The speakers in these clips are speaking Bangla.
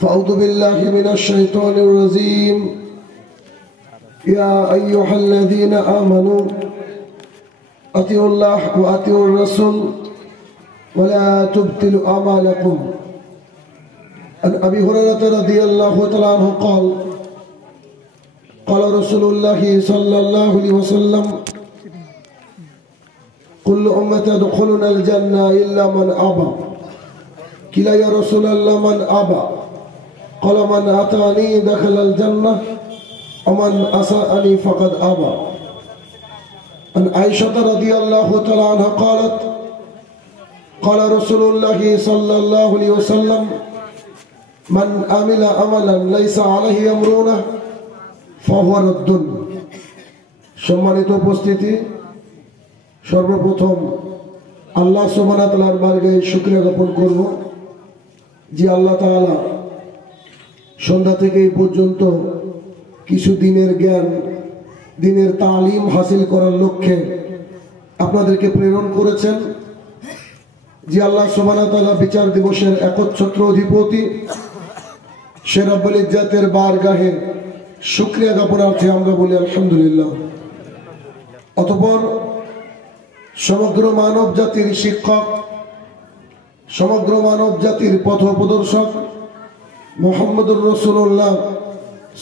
فأعوذ بالله من الشيطان الرجيم. يا أيها الذين آمنوا أطيعوا الله وأطيعوا الرسول ولا تبطلوا أعمالكم. عن أبي هريرة رضي الله تعالى عنه قال قال رسول الله صلى الله عليه وسلم كل أمة يدخلون الجنة إلا من أبى. قيل يا رسول الله من أبى؟ قال من أطاعني دخل الجنة ومن أساءني فقد أبى. عن عائشة رضي الله تعالى عنها قالت قال رسول الله صلى الله عليه وسلم من عمل عملا ليس عليه أمرنا فهو رد. সম্মানিত উপস্থিতি, সর্বপ্রথম আল্লাহ সুবহানাহু ওয়া তাআলার বারগাহে শুকরিয়া জ্ঞাপন করব যে আল্লাহ তাআলা সন্ধ্যা থেকে এই পর্যন্ত কিছু দিনের জ্ঞান, দিনের তালিম হাসিল করার লক্ষ্যে আপনাদেরকে প্রেরণ করেছেন। যে আল্লাহ সুবহানাহু ওয়া তাআলা বিচার দিবসের একচ্ছত্র অধিপতি সে রব্বুল ইজ্জাতের বারগাহে শুকরিয়া জ্ঞাপনার্থে আমরা বলি আলহামদুলিল্লাহ। অতঃপর সমগ্র মানব জাতির শিক্ষক, সমগ্র মানব জাতির পথ প্রদর্শক মুহাম্মদুর রাসূলুল্লাহ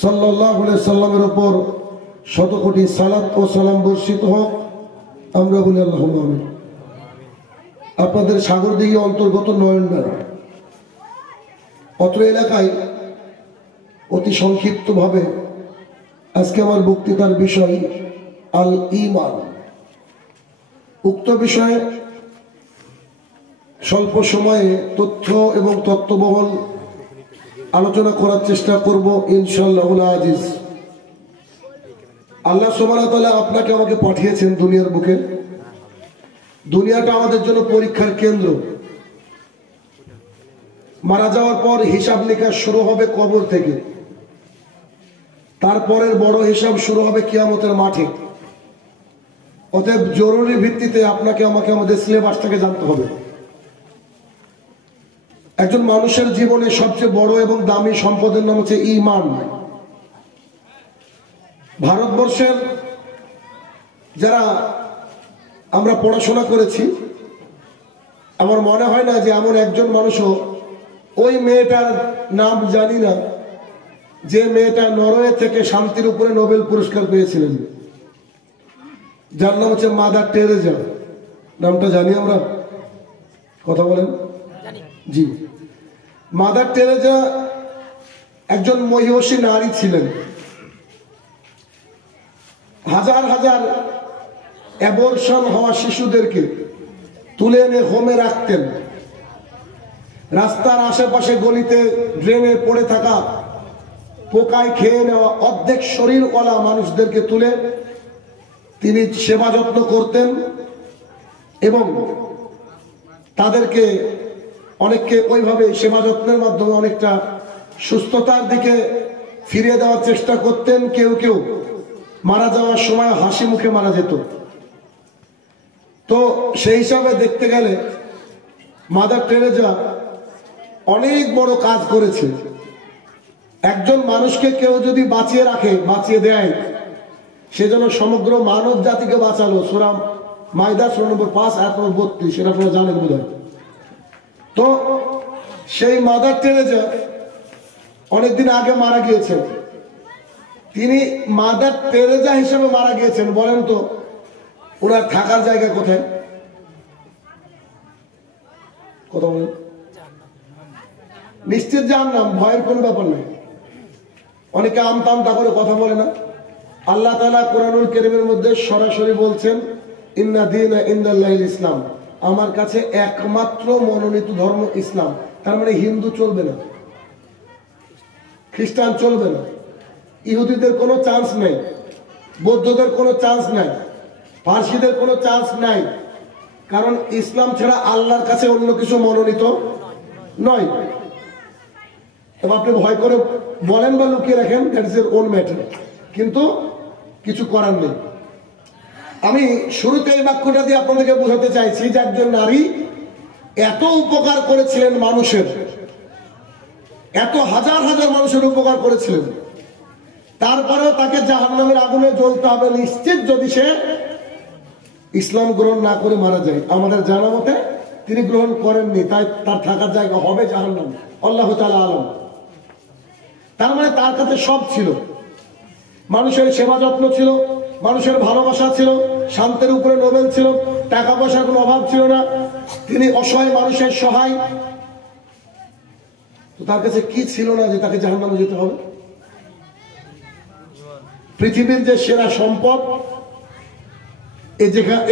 সাল্লাল্লাহু আলাইহি সাল্লামের উপর শত কোটি সালাত ও সালাম বর্ষিত হোক, আমরা বলি আল্লাহুম্মা আমিন। আপনাদের সাগরদিঘি অন্তর্গত নয়নডাঙ্গা অত্র এলাকায় অতি সংক্ষিপ্তভাবে আজকে আমার বক্তৃতার বিষয় আল ঈমান। উক্ত বিষয়ে স্বল্প সময়ে তথ্য এবং তত্ত্ববহুল আলোচনা করার চেষ্টা করব ইনশাআল্লাহুল আজিজ। আল্লাহ সুবহানাহু ওয়া তাআলা আপনাকে আমাকে পাঠিয়েছেন দুনিয়ার বুকে। দুনিয়াটা আমাদের জন্য পরীক্ষার কেন্দ্র। মারা যাওয়ার পর হিসাব নিকাশ শুরু হবে কবর থেকে, তারপরের বড় হিসাব শুরু হবে কিয়ামতের মাঠে। অতএব জরুরি ভিত্তিতে আপনাকে আমাকে আমাদের সিলেবাসটাকে জানতে হবে। একজন মানুষের জীবনে সবচেয়ে বড় এবং দামি সম্পদের নাম হচ্ছে ঈমান। ভারতবর্ষের যারা আমরা পড়াশোনা করেছি, আমার মনে হয় না যে এমন একজন মানুষও ওই মেয়েটার নাম জানি না যে মেয়েটা নরওয়ে থেকে শান্তির উপরে নোবেল পুরস্কার পেয়েছিলেন, যার নাম হচ্ছে মাদার টেরেজা। নামটা জানি আমরা? কথা বলেন। জি, মাদার টেরেজা একজন মহিষী নারী ছিলেন। হাজার হাজার অ্যাবর্শন হওয়া শিশুদেরকে তুলে এনে হোমে রাখতেন। রাস্তার আশেপাশে গলিতে ড্রেনে পড়ে থাকা, পোকায় খেয়ে নেওয়া অর্ধেক শরীরওয়ালা মানুষদেরকে তুলে তিনি সেবা যত্ন করতেন এবং তাদেরকে অনেককে ওইভাবে সেবা যত্নের মাধ্যমে অনেকটা সুস্থতার দিকে ফিরিয়ে দেওয়ার চেষ্টা করতেন। কেউ কেউ মারা যাওয়ার সময় হাসি মুখে মারা যেত। তো সেই হিসাবে দেখতে গেলে মাদার টেরেজা অনেক বড় কাজ করেছে। একজন মানুষকে কেউ যদি বাঁচিয়ে রাখে, বাঁচিয়ে দেয়, সেজন্য সমগ্র মানব জাতিকে বাঁচালো। সূরা মাইদা সূরা নম্বর 5 আয়াত নম্বর 32, সেটা আপনারা জানেন বোধহয়। তো সেই মাদার টেরেজা অনেকদিন আগে মারা গিয়েছেন। তিনি মাদার টেরেজা হিসেবে মারা গিয়েছেন। বলেন তো ওনার থাকার জায়গা কোথায়? কথা বলেন। নিশ্চিত জাহান্নাম, ভয়ের কোনো ব্যাপার নেই। অনেকে আমতামতা করে কথা বলে না। আল্লাহ তাআলা কোরআনুল কারীমের মধ্যে সরাসরি বলছেন ইন্না দীনা ইনদাল্লাহিল ইসলাম, আমার কাছে একমাত্র মনোনীত ধর্ম ইসলাম। তার মানে হিন্দু চলবে না, খ্রিস্টান চলবে না, ইহুদিদের কোনো চান্স নেই, বৌদ্ধদের কোনো চান্স নাই, পারসিদের কোনো চান্স নাই। কারণ ইসলাম ছাড়া আল্লাহর কাছে অন্য কিছু মনোনীত নয়। এবার আপনি ভয় করে বলেন বা লুকিয়ে রাখেন, that is your own matter, কিন্তু কিছু করার নেই। আমি শুরুতে এই বাক্যটা দিয়ে আপনাদেরকে বোঝাতে চাইছি যে একজন নারী এত উপকার করেছিলেন মানুষের, এত হাজার হাজার মানুষের উপকার করেছিলেন, তারপরেও তাকে জাহান্নামের আগুনে জ্বলতে হবে নিশ্চিত যদি সে ইসলাম গ্রহণ না করে মারা যায়। আমাদের জানা মতে তিনি গ্রহণ করেননি, তাই তার থাকার জায়গা হবে জাহান্নাম। আল্লাহ তাআলা আলম। তার মানে তার কাছে সব ছিল, মানুষের সেবা যত্ন ছিল, মানুষের ভালোবাসা ছিল, শান্তির উপরে নোবেল ছিল, টাকা পয়সার কোনো অভাব ছিল না, তিনি অসহায় মানুষের সহায়। তো তার কাছে কি ছিল না যে তাকে জাহান্নামে যেতে হবে? পৃথিবীর যে সেরা সম্পদ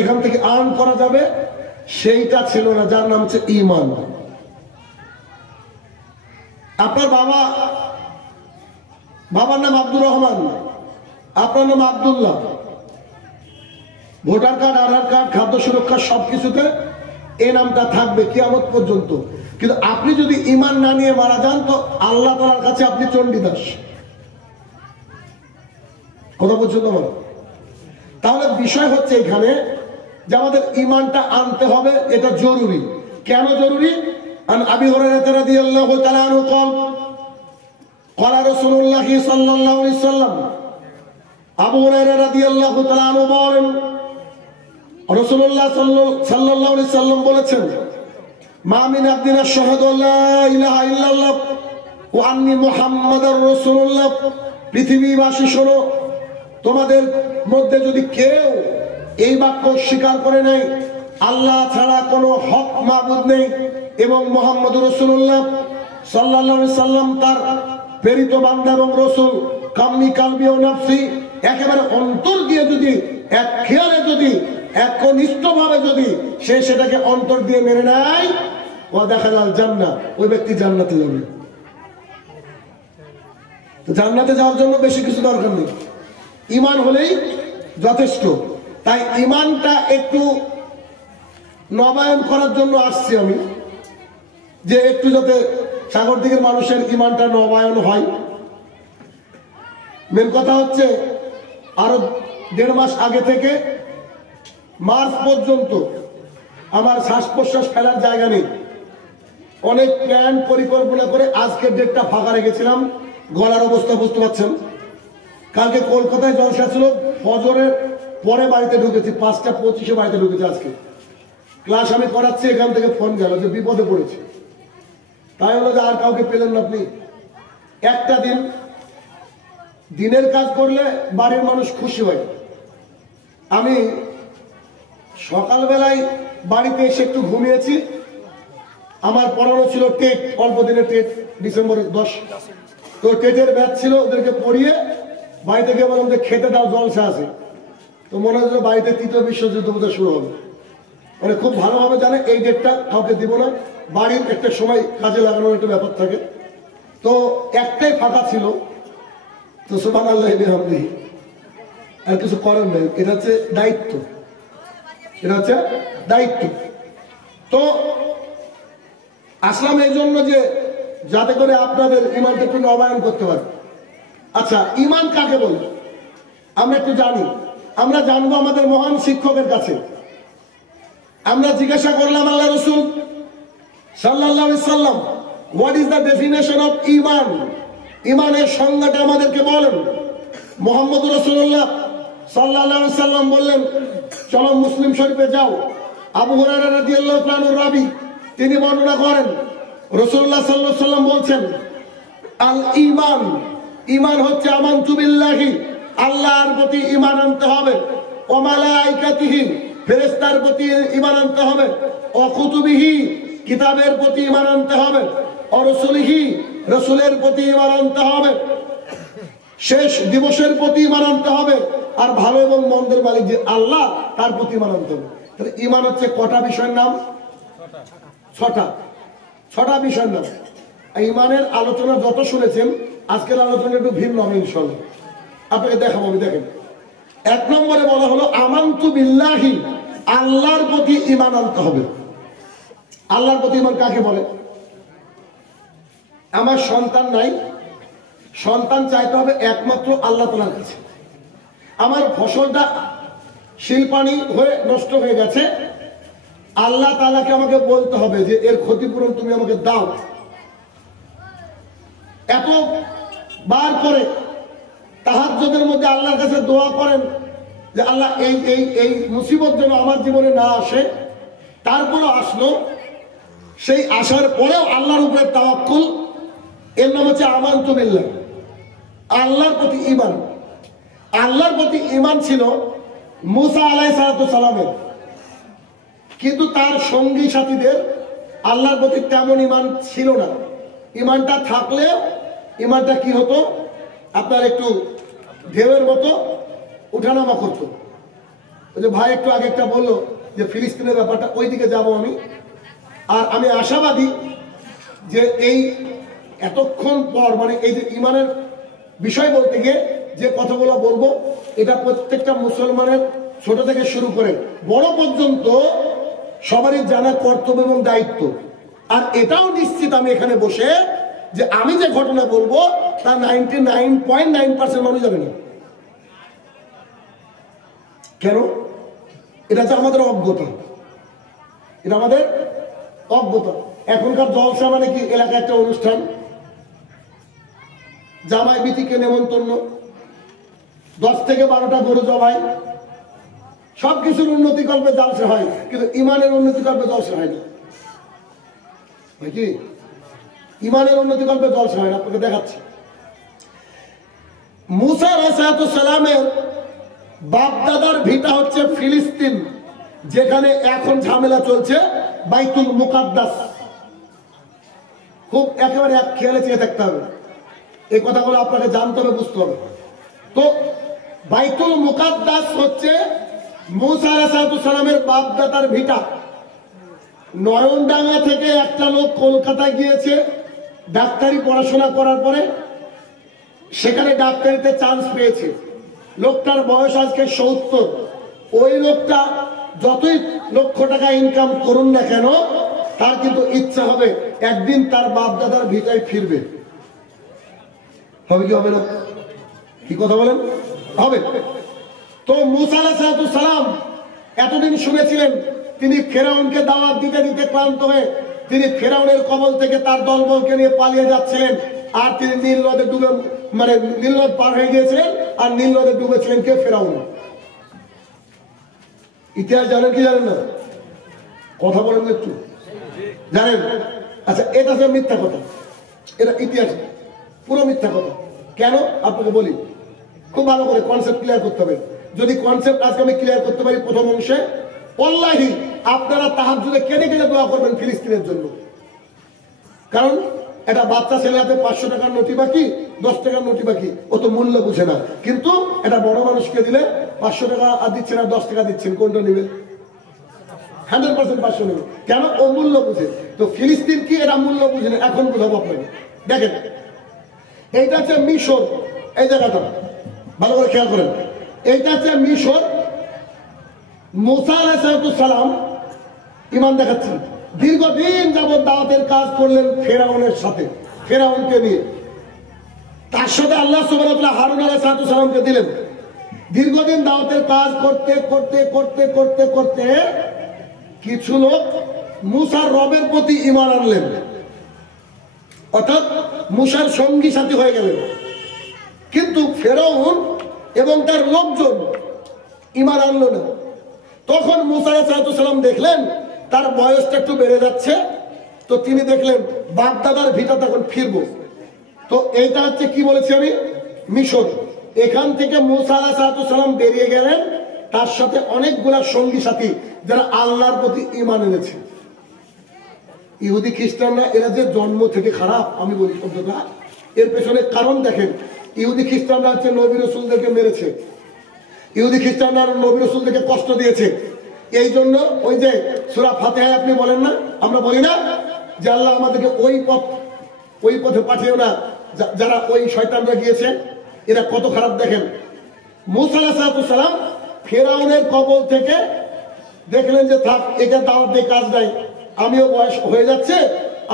এখান থেকে আর্ন করা যাবে সেইটা ছিল না, যার নাম হচ্ছে ঈমান। আপনার বাবার নাম আব্দুর রহমান, আপনার নাম আব্দুল্লাহ, ভোটার কার্ড, আধার কার্ড, খাদ্য সুরক্ষা সবকিছুতে এই নামটা থাকবে কিয়ামত পর্যন্ত। কিন্তু আপনি যদি ঈমান না নিয়ে মারা যান তো আল্লাহ তাআলার কাছে আপনি চণ্ডীদাস। কথা পর্যন্ত আমার। তাহলে বিষয় হচ্ছে এখানে যে আমাদের ঈমানটা আনতে হবে, এটা জরুরি। কেন জরুরি? আন আবি হুরায়রা রাদিয়াল্লাহু তাআলা আনহু قال قال رسول الله صلى الله عليه وسلم, আবু হুরায়রা রাদিয়াল্লাহু তাআলা আনহু বলেন রাসূলুল্লাহ সাল্লাল্লাহু আলাইহি সাল্লাম বলেছেন, মা মিন আবদিন আশহাদু আল্লা ইলাহা ইল্লাল্লাহ ওয়া আন্নী মুহাম্মাদুর রাসূলুল্লাহ। পৃথিবীবাসী শোনো, তোমাদের মধ্যে যদি কেউ এই বাক্য স্বীকার করে নেয় আল্লাহ ছাড়া কোনো হক মাবুদ নেই এবং মুহাম্মদুর রাসূলুল্লাহ সাল্লাল্লাহু আলাইহি সাল্লাম তার প্রেরিত বান্দা এবং রাসূল, কাম্মি কালবি ও নাফসি, একেবারে অন্তর দিয়ে যদি এক খেয়ালে যদি একনিষ্ঠভাবে যদি সে সেটাকে অন্তর দিয়ে মেনে নেয়, ও দাখালাল জান্নাহ, ওই ব্যক্তি জান্নাতে যাবে। তো জান্নাতে যাওয়ার জন্য বেশি কিছু দরকার নেই, ঈমান হলেই যথেষ্ট। তাই ঈমানটা একটু নবায়ন করার জন্য আসছি আমি, যে একটু যাতে সাগরদিঘির মানুষের ঈমানটা নবায়ন হয়। মেন কথা হচ্ছে আরো 1.5 মাস আগে থেকে মার্চ পর্যন্ত আমার শ্বাস প্রশ্বাস ফেলার জায়গা নেই। অনেক প্ল্যান পরিকল্পনা করে আজকের ডেটটা ফাঁকা রেখেছিলাম। গলার অবস্থা বুঝতে পারছেন। কালকে কলকাতায় জলসা ছিল, ফজরের পরে বাড়িতে ঢুকেছি, 5টা 25-এ বাড়িতে ঢুকেছি। আজকে ক্লাস আমি করাচ্ছি, এখান থেকে ফোন গেল যে বিপদে পড়েছি। তাই হলো যে আর কাউকে পেলেন না আপনি। একটা দিনের কাজ করলে বাড়ির মানুষ খুশি হয়। আমি সকালবেলায় বাড়িতে এসে একটু ঘুমিয়েছি। আমার পড়ানো ছিল টেট, অল্প দিনের টেট, ডিসেম্বরের 10। তো টেটের ব্যাচ ছিল, ওদেরকে পড়িয়ে বাড়ি থেকে বললাম যে খেতে দাও, জলসা আছে। তো মনে হচ্ছে বাড়িতে 3য় বিশ্বযুদ্ধ বোধ শুরু হবে। মানে খুব ভালোভাবে জানে এই ডেটটা কাউকে দিব না, বাড়ির একটা সময় কাজে লাগানোর একটা ব্যাপার থাকে। তো একটাই ফাঁকা ছিল, তো সুবহানাল্লাহ বিহামদিহি, আর কিছু করার নেই। এটা হচ্ছে দায়িত্ব, এটা হচ্ছে দায়িত্ব। তো আসলাম এই জন্য যে যাতে করে আপনাদের ঈমানটা একটু নবায়ন করতে পারে। আচ্ছা, ঈমান কাকে বলে আমরা একটু জানি। আমরা জানবো আমাদের মহান শিক্ষকের কাছে। আমরা জিজ্ঞাসা করলাম আল্লাহ রাসূল সাল্লাল্লাহু আলাইহি সাল্লাম, what is the definition of ঈমান? ঈমানের সংজ্ঞাটা আমাদেরকে বলেন। মুহাম্মদুর রাসূলুল্লাহ সাল্লাল্লাহু আলাইহি সাল্লাম বললেন, চলো মুসলিম শরীফে যাও। আবু হুরায়রা রাদিয়াল্লাহু তাআলা রাবি, তিনি বর্ণনা করেন রাসূলুল্লাহ সাল্লাল্লাহু আলাইহি সাল্লাম বলছেন, আল ঈমান, ঈমান হচ্ছে আমানতু বিল্লাহি, আল্লাহর প্রতি ঈমান আনতে হবে, ওয়া মালাইকাতিহি, ফেরেশতার প্রতি ঈমান আনতে হবে, ওয়া কুতুবিহি, কিতাবের প্রতি ঈমান আনতে হবে, ওয়া রাসূলিহি, রাসূলের প্রতি ঈমান আনতে হবে, শেষ দিবসের প্রতি ঈমান আনতে হবে, আর ভালো এবং মন্দের মালিক যে আল্লাহ, তার প্রতি ঈমান আনতে হবে। তাহলে ঈমান হচ্ছে কটা বিষয়ের নাম? 6টা বিষয়ের নাম। ঈমানের আলোচনা যত শুনেছেন, আজকের আলোচনা একটু ভিন্ন হবে ইনশাআল্লাহ। আপনাকে দেখাবো, আমি দেখেন। 1 নম্বরে বলা হলো আমানতু বিল্লাহি, আল্লাহর প্রতি ঈমান আনতে হবে। আল্লাহর প্রতি ঈমান কাকে বলে? আমার সন্তান নাই, সন্তান চাইতে হবে একমাত্র আল্লাহ তাআলার কাছে। আমার ফসলটা শিলপানি হয়ে নষ্ট হয়ে গেছে, আল্লাহ তাআলাকে আমাকে বলতে হবে যে এর ক্ষতিপূরণ তুমি আমাকে দাও। এত বার করে তাহাজ্জুদের মধ্যে আল্লাহর কাছে দোয়া করেন যে আল্লাহ এই এই এই মুসিবত যেন আমার জীবনে না আসে, তারপরে আসলো। সেই আসার পরেও আল্লাহর উপরে তাওয়াক্কুল, এর নাম হচ্ছে আমানতু বিল্লাহ, আল্লাহর প্রতি ঈমান। আল্লাহর প্রতি ঈমান ছিল মুসা আলাইহিস সালামের, কিন্তু তার সঙ্গী সাথীদের আল্লাহর প্রতি তেমন ঈমান ছিল না। ঈমানটা থাকলেও ঈমানটা কি হতো, আপনার একটু ঢেউয়ের মতো উঠানামা করতো। ওই যে ভাই একটু আগে একটা বললো যে ফিলিস্তিনের ব্যাপারটা, ওই দিকে যাবো আমি। আর আমি আশাবাদী যে এই এতক্ষণ পর, মানে এই যে ঈমানের বিষয় বলতে গিয়ে যে কথাগুলো বলবো, এটা প্রত্যেকটা মুসলমানের ছোট থেকে শুরু করে বড় পর্যন্ত সবারই জানা কর্তব্য এবং দায়িত্ব। আর এটাও নিশ্চিত আমি এখানে বসে যে আমি যে ঘটনা বলবো তা 99.9% মানুষ জানে না। কেন? এটা হচ্ছে আমাদের অজ্ঞতা, এটা আমাদের অজ্ঞতা। এখনকার জলসা মানে কি, এলাকায় একটা অনুষ্ঠান, জামাই বিতিকে নেমন্তন্ন, 10 থেকে 12টা গরু জবাই, সবকিছুর উন্নতি কল্পে জলসা হয়, কিন্তু ইমানের উন্নতি কল্পে জলসা হয় না। কি ইমানের উন্নতি কল্পে জলসা হয় না? আপনাকে দেখাচ্ছি। মুসা আলাইহিস সালামের বাপদাদার ভিটা হচ্ছে ফিলিস্তিন, যেখানে এখন ঝামেলা চলছে বাইতুল মুকাদ্দাস। খুব একেবারে এক খেয়ালে চেয়ে থাকতে হবে, এই কথাগুলো আপনাকে জানতে হবে, বুঝতে হবে। তো বাইতুল মুকাদ্দাস হচ্ছে মুসা আলাইহিস সালামের বাপদাদার ভিটা। নয়নডাঙ্গা থেকে একটা লোক কলকাতায় গিয়েছে ডাক্তারি পড়াশোনা করার পরে, সেখানে ডাক্তারিতে চান্স পেয়েছে। লোকটার বয়স আজকে 70। ওই লোকটা যতই লক্ষ টাকা ইনকাম করুন না কেন, তার কিন্তু ইচ্ছা হবে একদিন তার বাপ দাদার ভিটায় ফিরবে। হবে কি হবে না? কি কথা বলেন? হবে। তো মুসা আলাইহিস সালাম এতদিন শুনেছিলেন, তিনি ফেরাউনকে দাওয়াত দিতে দিতে ক্লান্ত হয়ে তিনি ফেরাউনের কবল থেকে তার দলবলকে নিয়ে পালিয়ে যাচ্ছিলেন। আর তিনি নীল নদে ডুবে, মানে নীল নদ পার হয়ে গিয়েছিলেন, আর নীল নদে ডুবেছিলেন কে? ফেরাউন। ইতিহাস জানেন কি জানেন না? কথা বলেন একটু, জানেন? আচ্ছা, এটা হচ্ছে মিথ্যা কথা, এটা ইতিহাস পুরো মিথ্যা কথা। কেন আপনাকে বলি, খুব ভালো করে কনসেপ্ট ক্লিয়ার করতে হবে। যদি কনসেপ্ট আজকে আমি ক্লিয়ার করতে পারি প্রথম অংশে, ওয়াল্লাহি আপনারা তাহাজ্জুদে কেঁদে কেঁদে দোয়া করবেন ফিলিস্তিনের জন্য। কারণ একটা বাচ্চা ছেলে হাতে 500 টাকার নোটি বাকি, 10 টাকার নোটি বাকি, ও তো মূল্য বুঝে না। কিন্তু একটা বড় মানুষকে দিলে 500 টাকা আর দিচ্ছেন আর 10 টাকা দিচ্ছেন, কোনটা নেবে? 100% 500 নেবে। কেন? ও মূল্য বুঝে। তো ফিলিস্তিন কি এটা মূল্য বুঝে না? এখন বুঝাবো আপনাকে। দেখেন, এইটা হচ্ছে মিশর, এই জায়গাটা ভালো করে খেয়াল করেন। এইটা হচ্ছে মিশর। মুসা আলাইহিস সালাম ঈমান দেখাচ্ছেন, দীর্ঘদিন যাবত দাওয়াতের কাজ করলেন ফেরাউনের সাথে, ফেরাউনকে নিয়ে। তার সাথে আল্লাহ সুবহানাহু ওয়া তাআলা হারুন আলাইহিস সালামকে দিলেন। দীর্ঘদিন দাওয়াতের কাজ করতে করতে করতে করতে করতে কিছু লোক মুসার রবের প্রতি ঈমান আনলেন, অর্থাৎ মুসার সঙ্গী সাথী হয়ে গেলেন। কিন্তু ফেরাউন এবং তার লোকজন ঈমান আনলো না। তখন মুসা আলাইহিস সালাম দেখলেন তার বয়সটা একটু বেড়ে যাচ্ছে, তো তিনি দেখলেন বাপদাদার ভিটা তখন ফিরবো। তো এইটা হচ্ছে কি বলেছি আমি, মিশর। এখান থেকে মুসা আলাইহিস সালাম বেরিয়ে গেলেন, তার সাথে অনেকগুলা সঙ্গী সাথী যারা আল্লাহর প্রতি ঈমান এনেছে। ইহুদি খ্রিস্টানরা এরা যে জন্ম থেকে খারাপ, আমি বলি শব্দটা, এর পেছনে কারণ দেখেন। ইহুদি খ্রিস্টানরা হচ্ছে নবী রাসূলদেরকে মেরেছে, ইহুদি খ্রিস্টানরা নবী রাসূলদেরকে কষ্ট দিয়েছে। এই জন্য ওই যে সূরা ফাতিহায় আপনি বলেন না, আমরা বলি না যে আল্লাহ আমাদেরকে ওই পথে পাঠিয়েও না যারা ওই শয়তানরা গিয়েছে। এরা কত খারাপ দেখেন। মুসা আলাইহিস সালাম ফেরাউনের কবল থেকে দেখলেন যে থাক, এটা দাওয়াত দিয়ে কাজ নাই, আমিও বয়স হয়ে যাচ্ছে,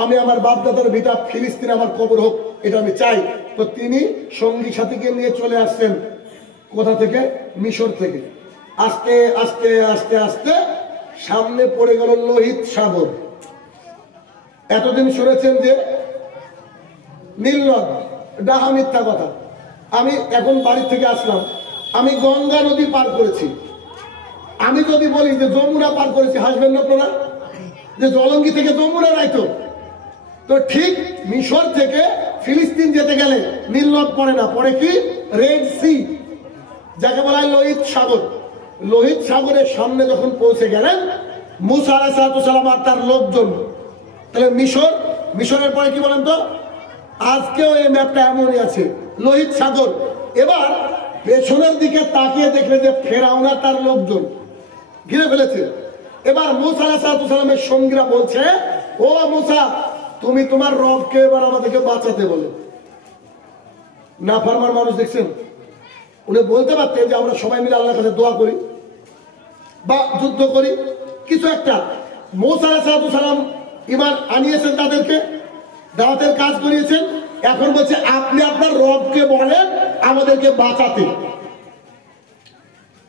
আমি আমার বাপদাদার ভিটা ফিলিস্তিনে আমার কবর হোক, এটা আমি চাই। তো তিনি সঙ্গী সাথীকে নিয়ে চলে আসছেন কোথা থেকে? মিশর থেকে। আস্তে আস্তে আস্তে আস্তে সামনে পড়ে গেল লোহিত সাগর। এতদিন শুনেছেন যে নীল নদ, ডাহা মিথ্যা কথা। আমি এখন বাড়ি থেকে আসলাম, আমি গঙ্গা নদী পার করেছি। আমি যদি বলি যে যমুনা পার করেছি, হাসবেন না আপনারা? যে জলঙ্গি থেকে যমুনা নাই তো। তো ঠিক মিশর থেকে ফিলিস্তিন যেতে গেলে নীল নদ পড়ে না, পড়ে কি? রেড সি, যাকে বলা হয় লোহিত সাগর। লোহিত সাগরের সামনে যখন পৌঁছে গেলেন মুসা আলাইহিস সালাম আর তার লোকজন, তাহলে মিশরের পরে কি বলেন তো? আজকেও এই ম্যাপটা এমনই আছে, লোহিত সাগর। এবার পেছনের দিকে তাকিয়ে দেখলে যে ফেরাউন আর তার লোকজন ঘিরে ফেলেছে। এবার মুসা আলাইহিস সালামের সঙ্গীরা বলছে, ও মুসা, তুমি তোমার রবকে এবার আমাদেরকে বাঁচাতে বলো। নাফরমান মানুষ দেখছেন, উনি বলতে পারতেন যে আমরা সবাই মিলে আল্লাহর কাছে দোয়া করি বা যুদ্ধ করি, কিছু একটা। মুসা আলাইহিস সালাম ঈমান আনিয়েছেন, তাদেরকে দাওয়াতের কাজ করিয়েছেন। এখন বলছে আপনি আপনার রবকে বলেন আমাদেরকে বাঁচাতে।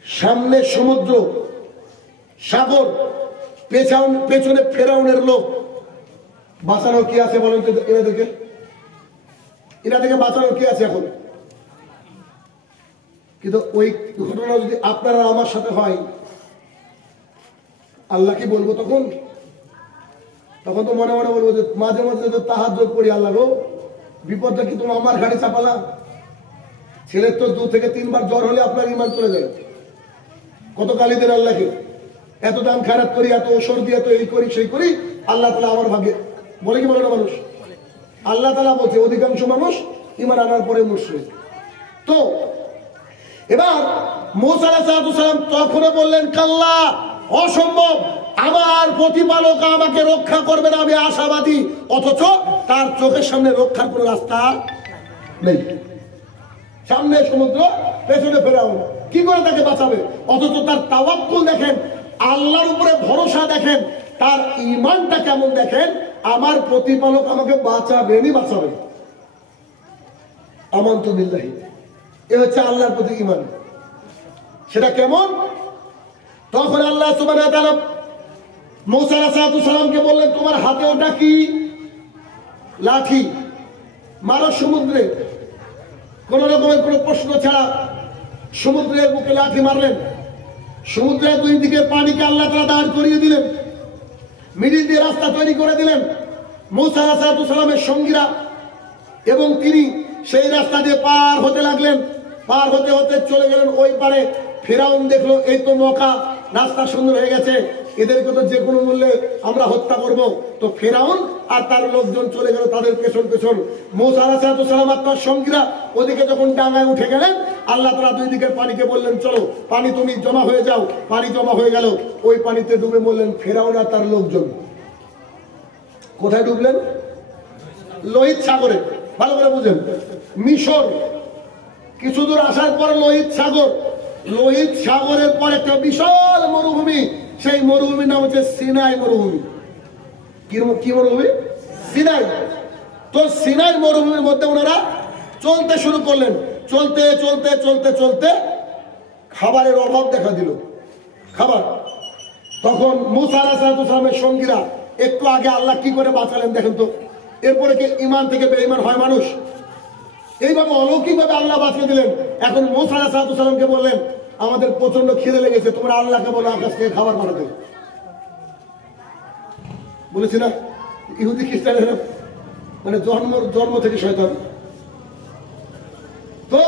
সামনে সমুদ্র, সাগর, পেছনে ফেরাউনের লোক, বাঁচানোর কি আছে বলেন তো? এনাদেরকে বাঁচানোর কি আছে এখন? কিন্তু ওই ঘটনা যদি আপনারা আমার সাথে হয়, আল্লাহ কি বলবো তখন? তখন তো মনে মনে বলবো যে মাঝে মাঝে তো তাহাজ্জুদ পড়ি, আল্লাহ গো বিপদটা কি তুমি আমার ঘাড়ে চাপালা? ছেলের তো 2 থেকে 3 বার জ্বর হলে আপনার ঈমান চলে যায়। কত গালি দেন আল্লাহকে, এত দাম খারাপ করি, এত ওষুধ দিয়ে, এত এই করি সেই করি, আল্লাহ তাআলা আমার ভাগ্যে বলে কি বলে না মানুষ? আল্লাহ তাআলা বলছে অধিকাংশ মানুষ ঈমান আনার পরে মুশরিক। তো এবার মুসা আলাইহিস সালাম তখনও বললেন, কাল্লা, অসম্ভব, আমার প্রতিপালক আমাকে রক্ষা করবে না, আমি আশাবাদী। অথচ তার চোখের সামনে রক্ষার কোনো রাস্তা নেই। সামনে সমুদ্র, পেছনে ফেরাউন, কি করে তাকে বাঁচাবে? অথচ তার তাওয়াক্কুল দেখেন, আল্লাহর উপরে ভরসা দেখেন, তার ঈমানটা কেমন দেখেন, আমার প্রতিপালক আমাকে বাঁচাবেনই বাঁচাবেন। আমানতু বিল্লাহি, এ হচ্ছে আল্লাহর প্রতি ঈমান। সেটা কেমন? তখন আল্লাহ সুবহানাহু ওয়া তাআলা মুসা আলাইহিস সালামকে বললেন, তোমার হাতে ওটা কি? লাঠি। মারো সমুদ্রে। কোন রকমের কোন প্রশ্ন ছাড়া সমুদ্রের বুকে লাঠি মারলেন। সমুদ্রের 2 দিকে পানিকে আল্লাহ তাআলা দাঁড় করিয়ে দিলেন, মিডিল দিয়ে রাস্তা তৈরি করে দিলেন। মুসা আলাইহিস সালামের সঙ্গীরা এবং তিনি সেই রাস্তা দিয়ে পার হতে লাগলেন। পার হতে হতে চলে গেলেন ওই পারে। ফেরাউন দেখলো এই তো মক্কা, রাস্তা সুন্দর হয়ে গেছে, এদেরকে তো যে কোনো মূল্যে আমরা হত্যা করব। তো ফেরাউন আর তার লোকজন চলে গেল তাদের পেছন পেছন। মুসা আলাইহিস সালাম আর তার সঙ্গীরা ওদিকে যখন ডাঙায় উঠে গেলেন, আল্লাহ তাআলা 2 দিকের পানিকে বললেন, চলো পানি তুমি জমা হয়ে যাও। পানি জমা হয়ে গেল, ওই পানিতে ডুবে মরলেন ফেরাউন আর তার লোকজন। কোথায় ডুবলেন? লোহিত সাগরে। ভালো করে বুঝেন, মিশর কিছু দূর আসার পর লোহিত সাগর, লোহিত সাগরের পর একটা বিশাল মরুভূমি, সেই মরুভূমির নাম হচ্ছে সিনাই মরুভূমি। কি মরুভূমি? সিনাই। তো সিনাই মরুভূমির মধ্যে ওনারা চলতে শুরু করলেন। চলতে চলতে চলতে চলতে খাবারের অভাব দেখা দিল, খাবার। তখন মুসা আলাইহিস সালামের সঙ্গীরা, একটু আগে আল্লাহ কি করে বাঁচালেন দেখেন তো। এরপরে কি ঈমান থেকে বেঈমান হয় মানুষ? এইভাবে অলৌকিকভাবে আল্লাহ বাঁচিয়ে দিলেন। এখন মুসা আলাইহিস সালামকে বললেন, আমাদের প্রচন্ড খিদে লেগেছে, তোমরা আল্লাহকে বলো আকাশ থেকে খাবার পাঠাতে। বলেছি না, ইহুদি খ্রিস্টানের মানে জন্ম থেকে শয়তান। তো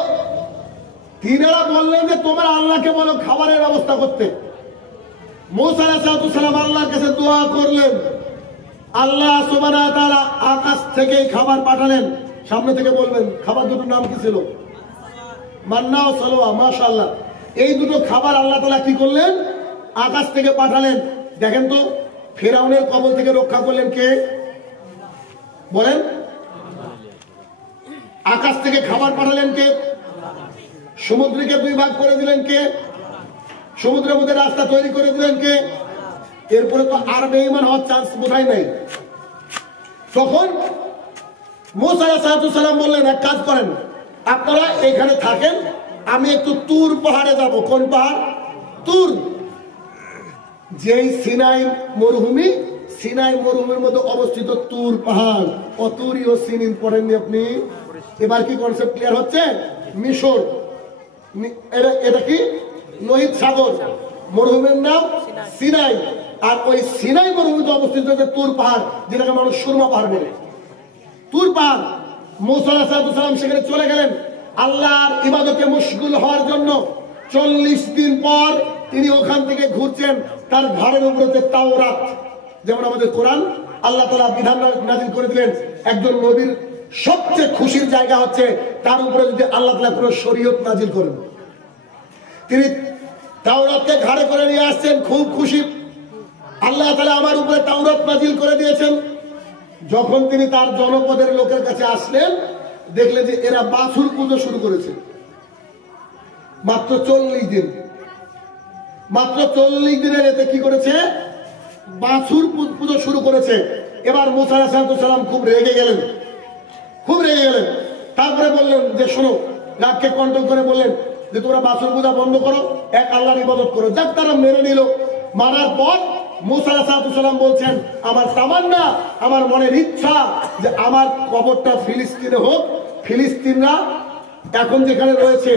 তিনারা বললেন যে তোমরা আল্লাহকে বলো খাবারের ব্যবস্থা করতে। মুসা আলাইহিস সালাম আল্লাহর কাছে দোয়া করলেন, আল্লাহ সুবহানাহু ওয়া তাআলা আকাশ থেকে খাবার পাঠালেন। সামনে থেকে বলবেন খাবার দুটোর নাম কি ছিল? মান্না ও সালওয়া। মাশাআল্লাহ, এই দুটো খাবার আল্লাহ তাআলা কি করলেন? আকাশ থেকে পাঠালেন। দেখেন তো, ফেরাউনের কবল থেকে রক্ষা করলেন কে? বলেন। আকাশ থেকে খাবার পাঠালেন কে? সমুদ্রকে 2 ভাগ করে দিলেন কে? সমুদ্রের মধ্যে রাস্তা তৈরি করে দিলেন কে? এরপরে তো আর বেঈমান হওয়ার চান্স বোধহয় নাই। তখন মুসা আলাইহিস সালাম বললেন, এক কাজ করেন, আপনারা এখানে থাকেন, আমি একটু তুর পাহাড়ে যাব। কোন পাহাড়? তুর। যেই সিনাই মরুভূমি, সিনাই মরুভূমির মধ্যে অবস্থিত তুর পাহাড়। অতুরি ও সিনিন পড়েননি আপনি? এবার কি কনসেপ্ট ক্লিয়ার হচ্ছে? মিশর, এটা কি লোহিত সাগর, মরুভূমির নাম সিনাই। আর ওই সিনাই মরুভূমিতে অবস্থিত হচ্ছে তুর পাহাড়, যেটাকে মানুষ সুরমা পাহাড় বলে। তুর পাহাড়, মুসা আলাইহিস সালাম সেখানে চলে গেলেন আল্লাহর ইবাদতে মশগুল হওয়ার জন্য। 40 দিন পর তিনি ওখান থেকে ঘুরছেন, তার ঘাড়ের উপরে তাওরাত, যেমন আমাদের কোরআন, আল্লাহ তাআলা বিধান নাযিল করে দিলেন। একজন নবীর সবচেয়ে খুশির জায়গা হচ্ছে তার উপরে যদি আল্লাহ তাআলা কোনো শরীয়ত নাযিল করেন। তিনি তাওরাতকে ঘাড়ে করে নিয়ে আসছেন, খুব খুশি, আল্লাহ তাআলা আমার উপরে তাওরাত নাযিল করে দিয়েছেন। যখন তিনি তার জনপদের লোকের কাছে আসলেন, দেখলেন যে এরা বাছুর পুজো শুরু করেছে। মাত্র 40 দিন, মাত্র 40 দিনের এতে কি করেছে? বাছুর পুজো শুরু করেছে। এবার মুসা আলাইহিস সালাম খুব রেগে গেলেন, খুব রেগে গেলেন। তারপরে বললেন যে শোনো, রাগকে কন্ট্রোল করে বললেন যে তোমরা বাছুর পূজা বন্ধ করো, এক আল্লাহর ইবাদত করো। যাক, তারা মেনে নিল। মানার পর মুসা আলাইহিস সালাম বলছেন, আমার তামান্না, আমার মনের ইচ্ছা যে আমার কবরটা ফিলিস্তিনে হোক। ফিলিস্তিনরা এখন যেখানে রয়েছে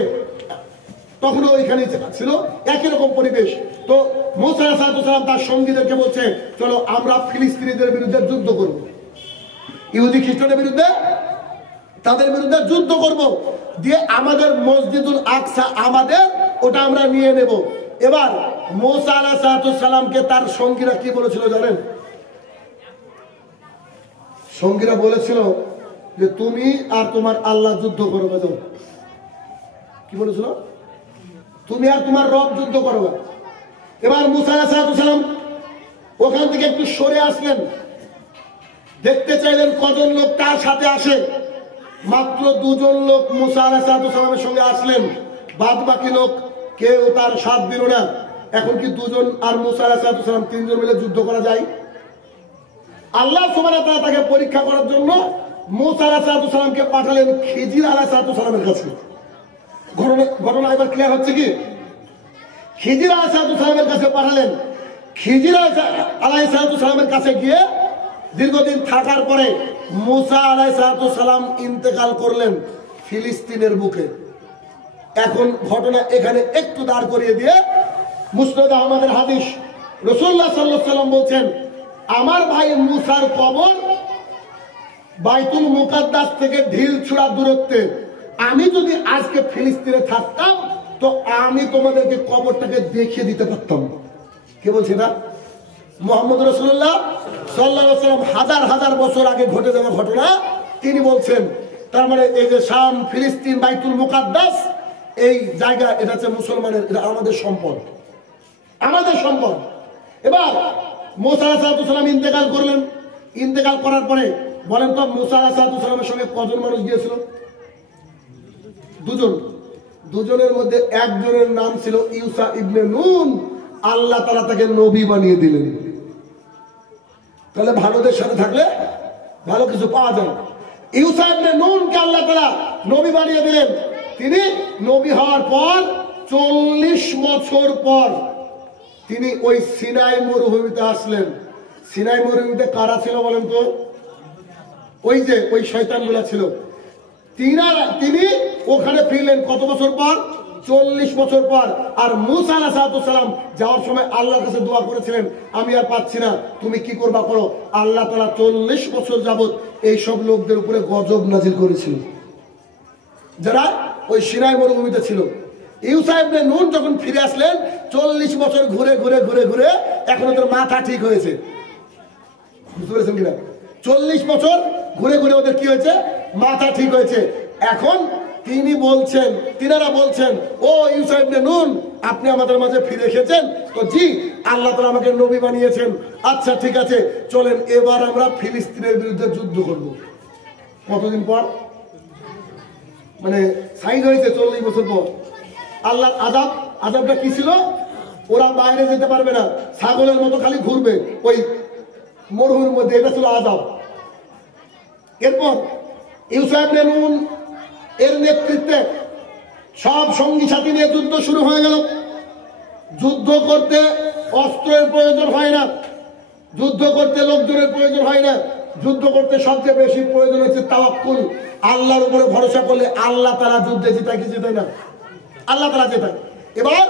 তখনও ওইখানে ছিল, একই রকম পরিবেশ। তো মুসা আলাইহিস সালাম তার সঙ্গীদেরকে বলছে, চলো আমরা ফিলিস্তিনিদের বিরুদ্ধে যুদ্ধ করব, ইহুদি খ্রিস্টানদের বিরুদ্ধে, তাদের বিরুদ্ধে যুদ্ধ করব, দিয়ে আমাদের মসজিদুল আকসা আমাদের, ওটা আমরা নিয়ে নেব। এবার মুসা আলাইহিস সালামকে তার সঙ্গীরা কি বলেছিল জানেন? সঙ্গীরা বলেছিল যে তুমি আর তোমার আল্লাহ যুদ্ধ করবে। কি বলেছিল? তুমি আর তোমার রব যুদ্ধ করবে। এবার মুসা আলাইহিস সালাম ওখান থেকে একটু সরে আসলেন, দেখতে চাইলেন কজন লোক তার সাথে আসে। মাত্র 2 জন লোক মুসা আলাইহিস সালামের সঙ্গে আসলেন, বাদ বাকি লোক কেউ তার সাথ দিল না। এখন কি 2 জন আর মুসা আলাইহিস সালাম 3 জন মিলে যুদ্ধ করা যায়? আল্লাহ সুবহানাহু ওয়া তাআলা তাকে পরীক্ষা করার জন্য মুসা আলাইহিস সালামকে পাঠালেন খিজির আলাইহিস সালামের কাছে। ঘটনা এবার ক্লিয়ার হচ্ছে কি? খিজির আলাইহিস সালামের কাছে পাঠালেন। খিজির আলাইহিস সালামের কাছে গিয়ে দীর্ঘদিন থাকার পরে মুসা আলাইহিস সালাম ইন্তেকাল করলেন ফিলিস্তিনের বুকে। এখন ঘটনা এখানে একটু দাঁড় করিয়ে দিয়ে মুসনাদ আহমদের হাদিস, রাসূলুল্লাহ সাল্লাল্লাহু আলাইহি ওয়াসাল্লাম বলছেন, আমার ভাই মুসার কবর বাইতুল মুকাদ্দাস থেকে ঢিল ছোড়া দূরত্বে। আমি যদি আজকে ফিলিস্তিনে থাকতাম তো আমি তোমাদেরকে কবরটাকে দেখিয়ে দিতে পারতাম। কে বলছে না? মুহাম্মদ রাসূলুল্লাহ সাল্লাল্লাহু আলাইহি ওয়াসাল্লাম হাজার হাজার বছর আগে ঘটে যাওয়া ঘটনা তিনি বলছেন। তার মানে এই যে শাম, ফিলিস্তিন, বাইতুল মুকাদ্দাস, এই জায়গা, এটা হচ্ছে মুসলমানের, এটা আমাদের সম্পদ, আমাদের সম্পদ। এবার মুসা আলাইহিস সালাম ইন্তেকাল করলেন। ইন্তেকাল করার পরে বলেন তো মুসা আলাইহিস সালামের সঙ্গে কজন মানুষ গিয়েছিল? 2 জন। 2 জনের মধ্যে একজনের নাম ছিল ইউসা ইবনে নুন। আল্লাহ তাআলা তাকে নবী বানিয়ে দিলেন। তাহলে ভালোদের সাথে থাকলে ভালো কিছু পাওয়া যায়। ইউসা ইবনে নুনকে আল্লাহ তাআলা নবী বানিয়ে দিলেন। তিনি নবী হওয়ার পর 40 বছর পর তিনি ওই সিনাই মরুভূমিতে আসলেন। সিনাই মরুভূমিতে কারা ছিল বলেন তো? ওই যে ওই শয়তানগুলা ছিল। তিনি ওখানে ফিরলেন কত বছর পর? 40 বছর পর। আর মুসা আলাইহিস সালাম যাওয়ার সময় আল্লাহর কাছে দোয়া করেছিলেন, আমি আর পাচ্ছি না, তুমি কি করবা করো। আল্লাহ তাআলা 40 বছর যাবত এই সব লোকদের উপরে গজব নাজিল করেছিল, যারা ওই সিনাই মরুভূমিতে ছিল। ইউসা ইবনে নুন যখন ফিরে আসলেন, 40 বছর ঘুরে ঘুরে ঘুরে ঘুরে এখন ওদের মাথা ঠিক হয়েছে। বুঝতে পেরেছেন কিনা? 40 বছর ঘুরে ঘুরে ওদের কি হয়েছে? মাথা ঠিক হয়েছে। এখন তিনারা বলছেন, ও ইউসা ইবনে নুন, আপনি আমাদের মাঝে ফিরে এসেছেন তো? জি, আল্লাহ তাআলা আমাকে নবী বানিয়েছেন। আচ্ছা ঠিক আছে, চলেন এবার আমরা ফিলিস্তিনের বিরুদ্ধে যুদ্ধ করব। কতদিন পর? মানে সাইজ হয়েছে 40 বছর পর। আল্লাহ আযাবটা কি ছিল? ওরা বাইরে যেতে পারবে না, ছাগলের মতো খালি ঘুরবে ওই মরুভূমির মধ্যে, এটা ছিল আযাব। এরপর ইউসা ইবনে নুন এর নেতৃত্বে সব সঙ্গী সাথী নিয়ে যুদ্ধ শুরু হয়ে গেল। যুদ্ধ করতে অস্ত্রের প্রয়োজন হয় না, যুদ্ধ করতে লোকজনের প্রয়োজন হয় না, যুদ্ধ করতে সবচেয়ে বেশি প্রয়োজন হচ্ছে তাওয়াক্কুল। আল্লাহর উপরে ভরসা করলে আল্লাহ তাআলা যুদ্ধে জিতায় কি জিতায় না? আল্লাহ তাআলা জেতায়। এবার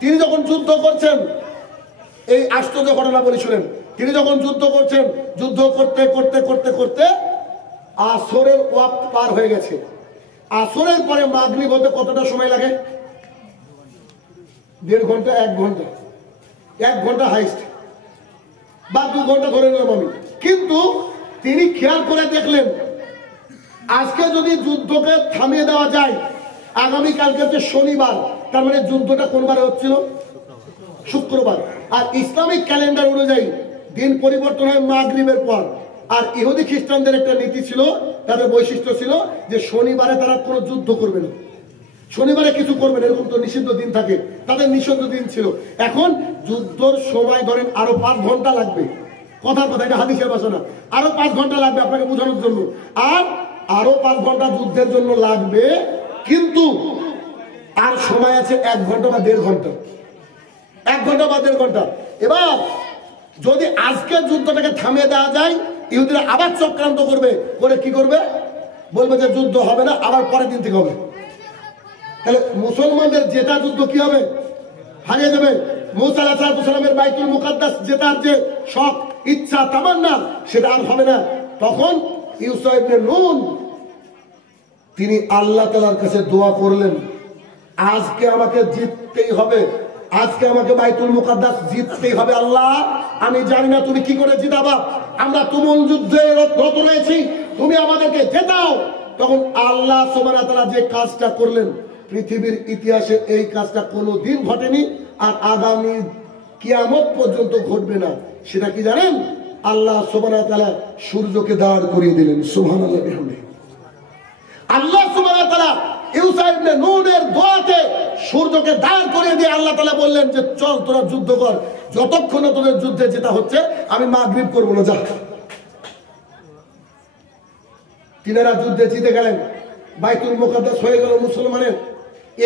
তিনি যখন যুদ্ধ করছেন, এই আশ্চর্য ঘটনা বলি শুনেন, তিনি যখন যুদ্ধ করছেন, যুদ্ধ করতে করতে করতে করতে আসরের ওয়াক্ত পার হয়ে গেছে। আসরের পরে মাগরিব হতে কতটা সময় লাগে? 1.5 ঘন্টা, 1 ঘন্টা, 1 ঘন্টা হাইস্ট, বা 2 ঘন্টা ধরে নিলাম আমি। কিন্তু তিনি খেয়াল করে দেখলেন আজকে যদি যুদ্ধকে থামিয়ে দেওয়া যায়, আগামীকালকে হচ্ছে শনিবার, তার মানে যুদ্ধটা কোন বারে হচ্ছিল? শুক্রবার। আর ইসলামিক ক্যালেন্ডার অনুযায়ী দিন পরিবর্তন হয় মাগরিবের পর। আর ইহুদি খ্রিস্টানদের একটা নীতি ছিল, তাদের বৈশিষ্ট্য ছিল যে শনিবারে তারা কোনো যুদ্ধ করবে না, শনিবারে কিছু করবে না, এরকম তো নিষিদ্ধ দিন থাকে, তাদের নিষিদ্ধ দিন ছিল। এখন যুদ্ধর সময় ধরেন আরো 5 ঘন্টা লাগবে, কথার কথা, এটা হাদিসের ভাষা না, আরো 5 ঘন্টা লাগবে আপনাকে বোঝানোর জন্য। আর আরো 5 ঘন্টা যুদ্ধের জন্য লাগবে, কিন্তু আর সময় আছে 1 ঘন্টা বা 1.5 ঘন্টা, 1 ঘন্টা বা 1.5 ঘন্টা। এবার যদি আজকে যুদ্ধটাকে থামিয়ে দেওয়া যায়, ইহুদিরা আবার চক্রান্ত করবে, করে কি করবে? বলবে যে যুদ্ধ হবে না, আবার পরের দিন থেকে হবে। তাহলে মুসলমানদের জেতা যুদ্ধ কি হবে? হারিয়ে যাবে। মুসা আলাইহিস সালামের বাইতুল মুকাদ্দাস জেতার যে শখ, ইচ্ছা, তামান্না, সেটা আর হবে না। তখন ইউসা ইবনে নুন তিনি আল্লাহ তাআলার কাছে দোয়া করলেন, আজকে আমাকে জিততেই হবে, আজকে আমাকে বাইতুল মুকাদ্দাস জিততেই হবে। আল্লাহ, আমি জানি না তুমি কি করে জিতাবা, আমরা তুমুল যুদ্ধে রত রয়েছি, তুমি আমাদেরকে জেতাও। তখন আল্লাহ সুবহানাহু ওয়া তাআলা যে কাজটা করলেন, পৃথিবীর ইতিহাসে এই কাজটা কোনোদিন ঘটেনি, আর আগামী কিয়ামত পর্যন্ত ঘটবে না। সেটা কি জানেন? আল্লাহ সুবহানাহু ওয়া তাআলা সূর্যকে দাঁড় করিয়ে দিলেন। সুবহানাল্লাহ বিহামদিহি। আল্লাহ সুবহানাহু ওয়া তাআলা ইউসা ইবনে নুনের দোয়াতে সূর্যকে দাঁড় করিয়ে দিয়ে আল্লাহ তাআলা বললেন যে চল তোরা যুদ্ধ কর, যতক্ষণ তোদের যুদ্ধে যেটা হচ্ছে আমি মাগরিব করবো না, যা। তিনারা যুদ্ধে জিতে গেলেন, বাইতুল মুকাদ্দাস হয়ে গেল মুসলমানের।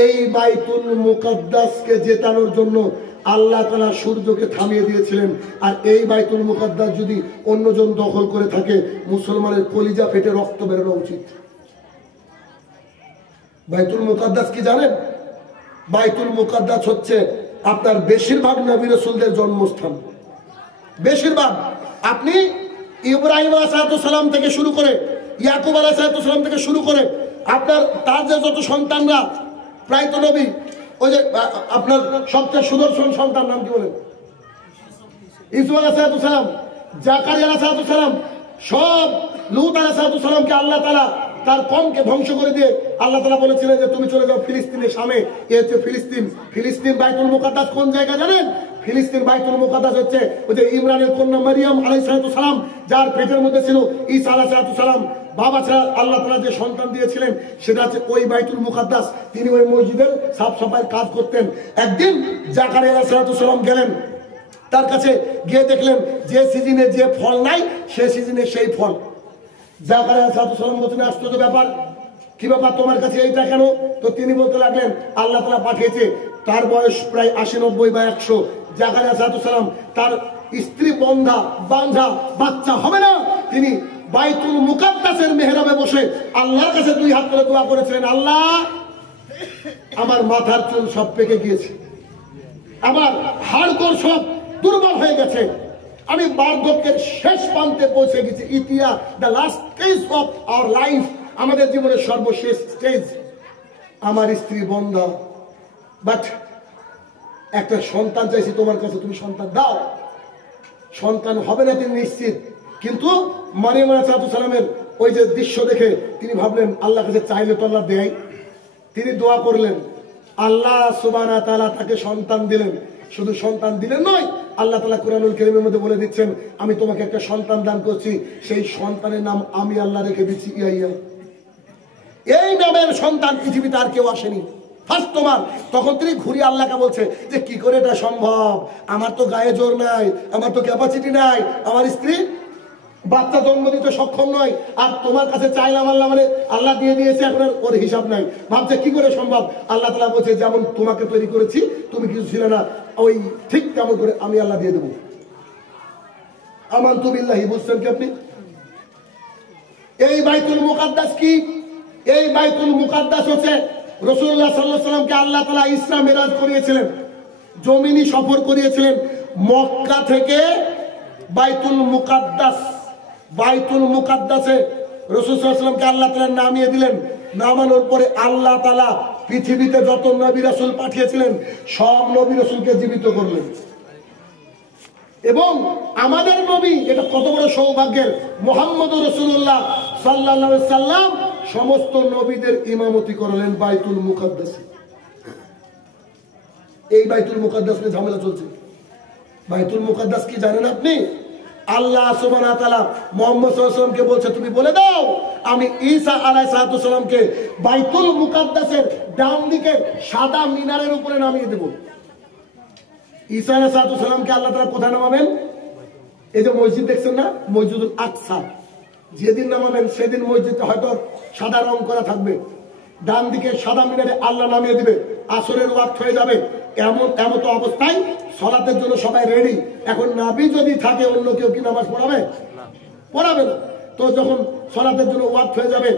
এই বাইতুল মুকাদ্দাসকে জেতানোর জন্য আল্লাহ তাআলা সূর্যকে থামিয়ে দিয়েছিলেন। আর এই বাইতুল মুকাদ্দাস যদি অন্যজন দখল করে থাকে, মুসলমানের কলিজা ফেটে রক্ত বেরোনো উচিত। বাইতুল মুকাদ্দাস কি জানেন? বাইতুল মুকাদ্দাস হচ্ছে আপনার বেশিরভাগ নবী রাসূলদের জন্মস্থান। বেশিরভাগ, আপনি ইব্রাহিম আলাইহিস সালাম থেকে শুরু করে, ইয়াকুব আলাইহিস সালাম থেকে শুরু করে, আপনার তার যে যত সন্তানরা, প্রায় তো নবী, ওই যে আপনার সবচেয়ে সুদর্শন সন্তান নাম কি বলেন? ইউসুফ আলাইহিস সালাম, জাকারিয়া আলাইহিস সালাম, সব লূত আলাইহিস সালামকে আল্লাহ তাআলা তার কমকে ধ্বংস করে দিয়ে আল্লাহ তাআলা বলেছিলেন যে তুমি চলে যাও ফিলিস্তিনের শামে। এ হচ্ছে ফিলিস্তিন। ফিলিস্তিন বাইতুল মুকাদ্দাস কোন জায়গা জানেন? ফিলিস্তিন বাইতুল মুকাদ্দাস হচ্ছে ওই যে ইমরানের কন্যা মারিয়াম আলাইহিস সালাম, যার পেটের মধ্যে ছিল ঈসা আলাইহিস সালাম, বাবা ছাড়া আল্লাহ তাআলা যে সন্তান দিয়েছিলেন সেটা হচ্ছে ওই বাইতুল মুকাদ্দাস। তিনি ওই মসজিদের সাফ সাফাইয়ের কাজ করতেন। একদিন জাকারিয়া আলাইহিস সালাম গেলেন, তার কাছে গিয়ে দেখলেন যে সিজনে যে ফল নাই, সে সিজনে সেই ফল। জাকারিয়া আলাইহিস সালাম বলতেন, আশ্চর্য ব্যাপার, কি ব্যাপার তোমার কাছে এইটা কেন? তো তিনি বলতে লাগলেন আল্লাহ তাআলা পাঠিয়েছে। তার বয়স প্রায় 80-90 বা 100। জাকারিয়া আলাইহিস সালাম তার স্ত্রী বান্ধা বাচ্চা হবে না, তিনি বাইতুল মুকাদ্দাসের মেহরাবে বসে আল্লাহর কাছে 2 হাত তুলে দোয়া করেছিলেন, আল্লাহ আমার মাথার চুল সব পেকে গিয়েছে, আমার হাড়গোড় সব দুর্বল হয়ে গেছে, আমি বার্ধক্যের শেষ প্রান্তে পৌঁছে গেছি। ইতিহাস, the last stage of our life, আমাদের জীবনের সর্বশেষ স্টেজ। আমার স্ত্রী বন্ধা, বাট একটা সন্তান চাইছি তোমার কাছে, তুমি সন্তান দাও। সন্তান হবে না তিনি নিশ্চিত, কিন্তু মারিয়াম আলাইহিস সালামের ওই যে দৃশ্য দেখে তিনি ভাবলেন আল্লাহর কাছে চাইলে তো আল্লাহ দেয়। তিনি দোয়া করলেন, আল্লাহ সুবহানাহু ওয়া তাআলা তাকে সন্তান দিলেন। শুধু সন্তান দিলেন নয়, আল্লাহ তাআলা কুরআনুল কারীমের মধ্যে বলে দিচ্ছেন, আমি তোমাকে একটা সন্তান দান করছি, সেই সন্তানের নাম আমি আল্লাহ রেখে দিচ্ছি ইয়াইয়া। এই নামের সন্তান পৃথিবীতে আর কেউ আসেনি, ফার্স্ট তোমার। তখন তিনি ঘুরিয়ে আল্লাহকে বলছে যে কি করে এটা সম্ভব, আমার তো গায়ে জোর নাই, আমার তো ক্যাপাসিটি নাই, আমার স্ত্রী বাচ্চা জন্ম দিতে সক্ষম নয়, আর তোমার কাছে চাইলাম আল্লাহ মানে আল্লাহ দিয়ে দিয়েছে, এখন আর ওর হিসাব নাই। ভাবছে কি করে সম্ভব? আল্লাহ তাআলা বলছে যেমন তোমাকে তৈরি করেছি, তুমি কিছু ছিলে না, ওই ঠিক তেমন করে আমি আল্লাহ দিয়ে দেবো। আমানতু বিল্লাহি বুঝছেন কি আপনি? এই বাইতুল মুকাদ্দাস কি? এই বাইতুল মুকাদ্দাস হচ্ছে রাসূলুল্লাহ সাল্লাল্লাহু আলাইহি সাল্লামকে আল্লাহ তাআলা ইসরা মিরাজ করিয়েছিলেন, জমিনি সফর করিয়েছিলেন। মক্কা থেকে বাইতুল মুকাদ্দাস, বাইতুল মুকাদ্দাসে রাসূল সাল্লাল্লাহু আলাইহি সাল্লামকে আল্লাহ তাআলা নামিয়ে দিলেন। নামানোর পরে আল্লাহ তাআলা পৃথিবীতে যত নবী রাসূল পাঠিয়েছিলেন সব নবী রাসূলকে জীবিত করলেন। এবং আমাদের নবী, এটা কত বড় সৌভাগ্যের, মুহাম্মদুর রাসূলুল্লাহ সাল্লাল্লাহু আলাইহি সাল্লাম সমস্ত নবীদের ইমামতি করলেন বাইতুল মুকাদ্দাসে। এই বাইতুল মুকাদ্দাস নিয়ে ঝামেলা চলছে। বাইতুল মুকাদ্দাস কি জানেন আপনি? আল্লাহ সুবহানাহু ওয়া তাআলা মুহাম্মদ সাল্লাল্লাহু আলাইহি ওয়াসাল্লামকে বলছে, তুমি বলে দাও আমি ঈসা আলাইহিস সালামকে বাইতুল মুকাদ্দাসের ডান দিকের সাদা মিনারের উপরে নামিয়ে দেব। ঈসা আলাইহিস সালামকে আল্লাহ তাআলা কোথায় নামাবেন? এই যে মসজিদ দেখছেন না, মসজিদুল আকসা, যেদিন নামাবেন সেদিন মসজিদটা হয়তো সাদা রং করা থাকবে, ডান দিকে সাদা মিনারে আল্লাহ নামিয়ে দিবে। আসরের ওয়াক্ত হয়ে যাবে, এমন তো অবস্থায় সালাতের জন্য সবাই রেডি। এখন নবী যদি থাকে অন্য কেউ কি নামাজ পড়াবে? পড়াবে না। তো যখন সালাতের জন্য ওয়াক্ত হয়ে যাবে,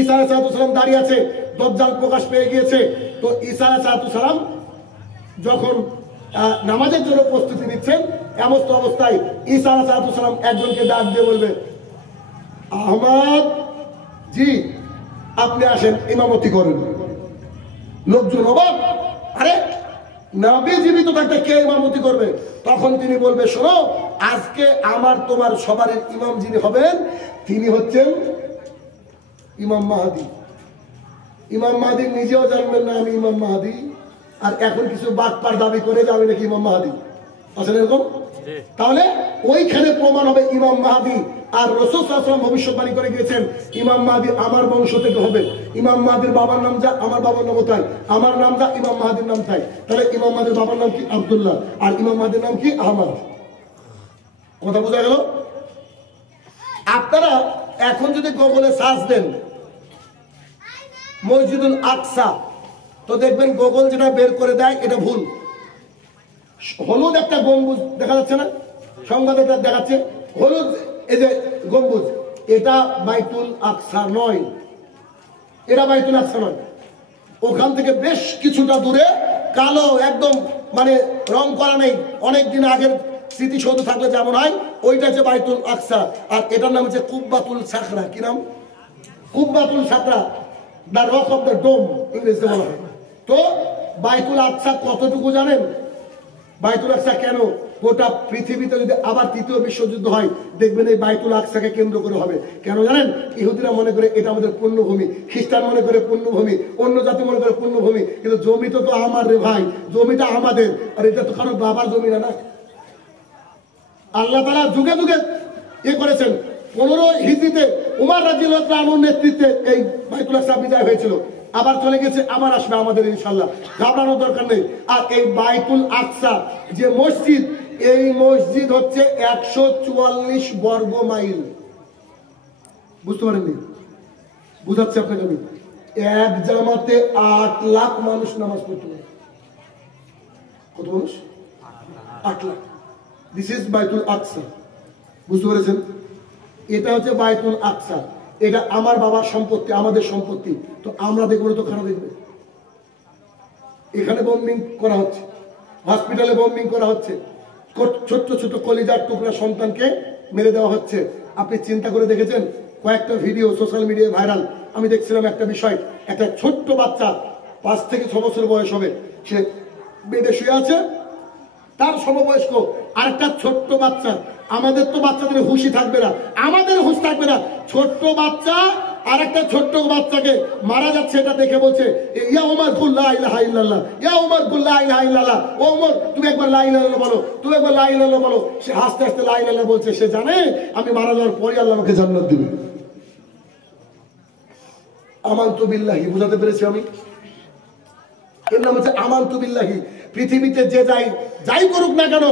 ঈসা আলাইহিস সালাম দাঁড়িয়ে আছে, দাজ্জাল প্রকাশ পেয়ে গিয়েছে। তো ঈসা আলাইহিস সালাম যখন নামাজের জন্য প্রস্তুতি নিচ্ছেন, এমন অবস্থায় ঈসা আলাইহিস সালাম একজনকে ডাক দিয়ে বলবে, আহমদ জি আপনি আসেন, ইমামতি করেন। লোকজন অবাক, আরে নবী জীবিত থাকতে কে ইমামতি করবে? তখন তিনি বলবে, শোনো, আজকে আমার তোমার সবার ইমাম যিনি হবেন তিনি হচ্ছেন ইমাম মাহদী। ইমাম মাহদী নিজেও জানবেন না আমি ইমাম মাহদী, আর এখন কিছু বাটপার দাবি করে যাবে নাকি ইমাম মাহদী। আসলে এরকম? তাহলে ওইখানে প্রমাণ হবে ইমাম মাহদী। আর রাসূল সাল্লাল্লাহু আলাইহি ওয়াসাল্লাম ভবিষ্যৎবাণী করে গিয়েছেন ইমাম মাহদী আমার বংশ থেকে হবে। ইমাম মাহদীর বাবার নাম যা, আমার বাবার নামও তাই, আমার নাম যা, ইমাম মাহদীর নাম তাই। তাহলে ইমাম মাহদীর বাবার নাম কি? আব্দুল্লাহ। আর ইমাম মাহদীর নাম কি? আহমদ। কথা বোঝা গেল? আপনারা এখন যদি গুগলে সার্চ দেন মসজিদুল আকসা, তো দেখবেন গুগল যেটা বের করে দেয় এটা ভুল। হলুদ একটা গম্বুজ দেখা যাচ্ছে না, সংবাদে দেখাচ্ছে হলুদ, এই যে গম্বুজ, এটা বাইতুল আকসা নয়, এটা বাইতুল আকসা নয়। ওখান থেকে বেশ কিছুটা দূরে কালো একদম, মানে রং করা নেই, অনেকদিন আগের স্মৃতিসৌধ থাকলে যেমন হয় ওইটা হচ্ছে বাইতুল আকসা। আর এটার নাম হচ্ছে কুব্বাতুল সাখরা। কি নাম? কুব্বাতুল Sakhra, the rock of the ডোম ইংরেজিতে বলা হয়। তো বাইতুল আকসা কতটুকু জানেন? বাইতুল আকসা কেন? গোটা পৃথিবীতে যদি আবার তৃতীয় বিশ্বযুদ্ধ হয়, দেখবেন এই বাইতুল আকসাকে কেন্দ্র করে হবে। কেন জানেন? ইহুদিরা মনে করে এটা আমাদের পুণ্যভূমি, খ্রিস্টান মনে করে পুণ্যভূমি, অন্য জাতি মনে করে পুণ্যভূমি। কিন্তু জমিটা তো আমার রে ভাই, জমিটা আমাদের, আর এটা তো কারো বাবার জমি না। আল্লাহ তাআলা যুগে যুগে করেছেন। 15 হিজরিতে উমর রাদিয়াল্লাহু আনহুর নেতৃত্বে এই বাইতুল আকসা বিজয় হয়েছিল। আবার চলে গেছে, আবার আসবে আমাদের ইনশাআল্লাহ, ঘাবড়ানোর দরকার নেই। আর এই বাইতুল আকসা যে মসজিদ, এই মসজিদ হচ্ছে 144 বর্গ মাইল। বুঝতে পারেননি? বুঝাচ্ছি আপনাকে আমি। এক জামাতে 8 লাখ মানুষ নামাজ পড়তে পারে। কত মানুষ? 8 লাখ। দিস ইজ বাইতুল আকসা। বুঝতে পেরেছেন? এটা হচ্ছে বাইতুল আকসা। এটা আমার বাবার সম্পত্তি, আমাদের সম্পত্তি। তো আমরা দেখবো তো খারাপ দেখবে। এখানে বম্বিং করা হচ্ছে, হসপিটালে বম্বিং করা হচ্ছে, ছোট্ট ছোট কলিজার টুকরা সন্তানকে মেরে দেওয়া হচ্ছে। আপনি চিন্তা করে দেখেছেন? কয়েকটা ভিডিও সোশ্যাল মিডিয়ায় ভাইরাল। আমি দেখছিলাম একটা বিষয়, একটা ছোট্ট বাচ্চা 5 থেকে 6 বছর বয়স হবে, সে বেডে শুয়ে আছে, তার সমবয়স্ক আরেকটা ছোট্ট বাচ্চা। আমাদের তো বাচ্চাদের হুশই থাকবে না, আমাদের হুশ থাকবে না। ছোট্ট বাচ্চা আরেকটা ছোট্ট বাচ্চাকে মারা যাচ্ছে, এটা দেখে বলছে, ইয়া ওমর কুল লা ইলাহা ইল্লাল্লাহ, ইয়া ওমর কুল লা ইলাহা ইল্লাল্লাহ। ও ওমর তুমি একবার লা ইলাহা ইল্লাল্লাহ বলো, তুমি একবার লা ইলাহা ইল্লাল্লাহ বলো। সে হাসতে হাসতে লা ইলাহা ইল্লাল্লাহ বলছে। সে জানে আমি মারা যাওয়ার পরে আল্লাহ আমাকে জান্নাত দিবে। আমানতু বিল্লাহি। বুঝাতে পেরেছি আমি? এর নাম হচ্ছে আমানতু বিল্লাহি। পৃথিবীতে যে যাই করুক না কেন,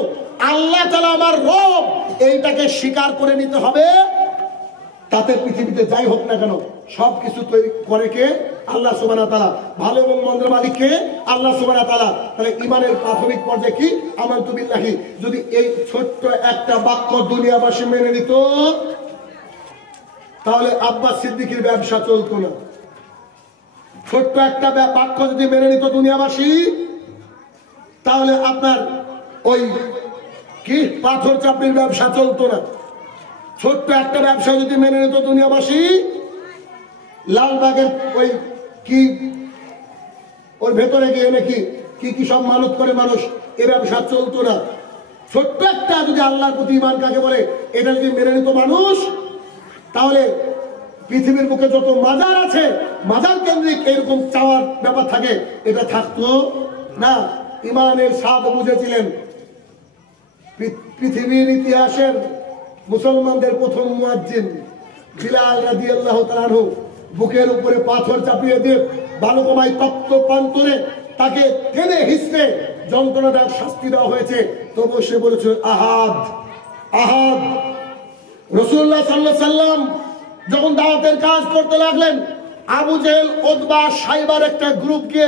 আল্লাহ তাআলা আমার রব, এইটাকে স্বীকার করে নিতে হবে। তাতে পৃথিবীতে যাই হোক না কেন সবকিছু তৈরি করে কে? আল্লাহ সুবহানাহু ওয়া তাআলা। ভালো এবং মন্দের মালিক কে? আল্লাহ সুবহানাহু ওয়া তাআলা। তাহলে ঈমানের প্রাথমিক পর্যায়ে কি? আমানতু বিল্লাহি। যদি এই ছোট্ট একটা বাক্য দুনিয়াবাসী মেনে নিত, তাহলে আব্বাস সিদ্দিকীর ব্যবসা চলতো না। ছোট্ট একটা বাক্য যদি মেনে নিত দুনিয়াবাসী, তাহলে আপনার ওই কি পাথর চাপড়ির ব্যবসা চলতো না। ছোট্ট একটা ব্যবসা যদি মেনে নিত দুনিয়াবাসী, লালবাগের ওই কি ওর ভেতরে গিয়ে নাকি কি কি সব মানত করে মানুষ, এ ব্যবসা চলতো না। ছোট্ট একটা যদি আল্লাহর প্রতি ঈমান কাকে বলে, এটা যদি মেনে নিত মানুষ, তাহলে পৃথিবীর বুকে যত মাজার আছে, মাজার কেন্দ্রিক এরকম চাওয়ার ব্যাপার থাকে, এটা থাকতো না। ঈমানের স্বাদ বুঝেছিলেন। পৃথিবীর ইতিহাসের মুসলমানদের প্রথম মুয়াজ্জিন বিলাল রাদিয়াল্লাহু তাআলা আনহু বুকের উপরে পাথর চাপিয়ে দিয়ে বালুকমায় তপ্ত প্রান্তরে তাকে টেনে হিঁচড়ে যন্ত্রণাদায়ক শাস্তি দেওয়া হয়েছে, তবু সে বলেছে আহাদ আহাদ। রাসূলুল্লাহ সাল্লাল্লাহু আলাইহি সাল্লাম যখন দাওয়াতের কাজ করতে লাগলেন, আবু জেহেল, উতবা, সাইবার একটা গ্রুপকে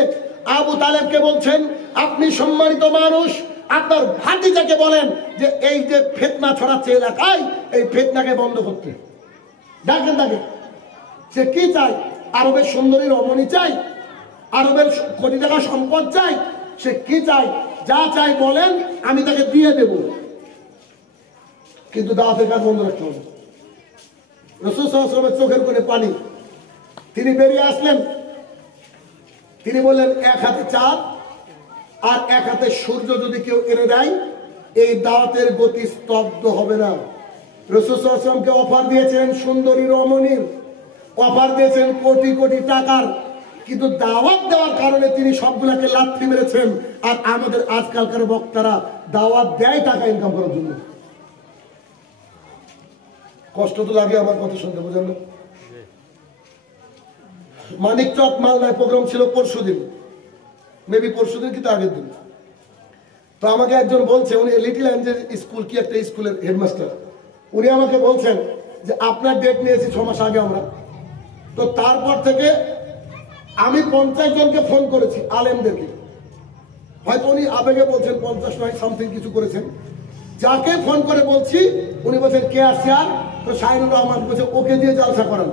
আবু তালেবকে বলছেন, আপনি সম্মানিত মানুষ, আপনার ভাতিজাকে বলেন যে এই যে ফিতনা ছড়াচ্ছে এলাকায়, এই ফিতনাকে বন্ধ করতে ডাকেন তাকে। সে কি চায়? আরবের সুন্দরী রমণী চাই, আরবের কোটি টাকা সম্পদ চাই, সে কি চাই? যা চাই বলেন, আমি তাকে দিয়ে দেব, কিন্তু দাওয়াতের কাজ বন্ধ রাখতে হবে। রাসূল সাল্লাল্লাহু আলাইহি ওয়াসাল্লামের চোখের কোণে পানি। তিনি বেরিয়ে আসলেন, তিনি বললেন, এক হাতে চাঁদ আর এক হাতে সূর্য যদি কেউ এনে দেয়, এই দাওয়াতের গতি স্তব্ধ হবে না। রাসূল সাল্লাল্লাহু আলাইহি ওয়াসাল্লামকে অফার দিয়েছেন সুন্দরী রমণীর, অফার দিয়েছেন কোটি কোটি টাকার, কিন্তু দাওয়াত দেওয়ার কারণে তিনি সবগুলাকে লাথি মেরেছেন। আর আমাদের আজকালকার বক্তারা দাওয়াত দেয় টাকা ইনকাম করার জন্য। কষ্ট তো লাগে আমার কথা শুনতে, বুঝলেন না? মানিকচক মালদায় প্রোগ্রাম ছিল পরশুদিন, মেবি পরশুদিন কিন্তু আগের দিন। তো আমাকে একজন বলছে, উনি লিটল অ্যাঞ্জেল স্কুল কি একটা স্কুলের হেডমাস্টার, উনি আমাকে বলছেন যে আপনার ডেট নিয়েছি 6 মাস আগে আমরা। তো তারপর থেকে আমি 50 জনকে ফোন করেছি, আলেমদেরকে, হয়তো উনি আবেগে বলছেন 50 নয় সামথিং কিছু করেছেন। যাকে ফোন করে বলছি, উনি বলছেন কে আসছে? আর তো শাহিনুর রহমান বলছে ওকে দিয়ে জলসা করান।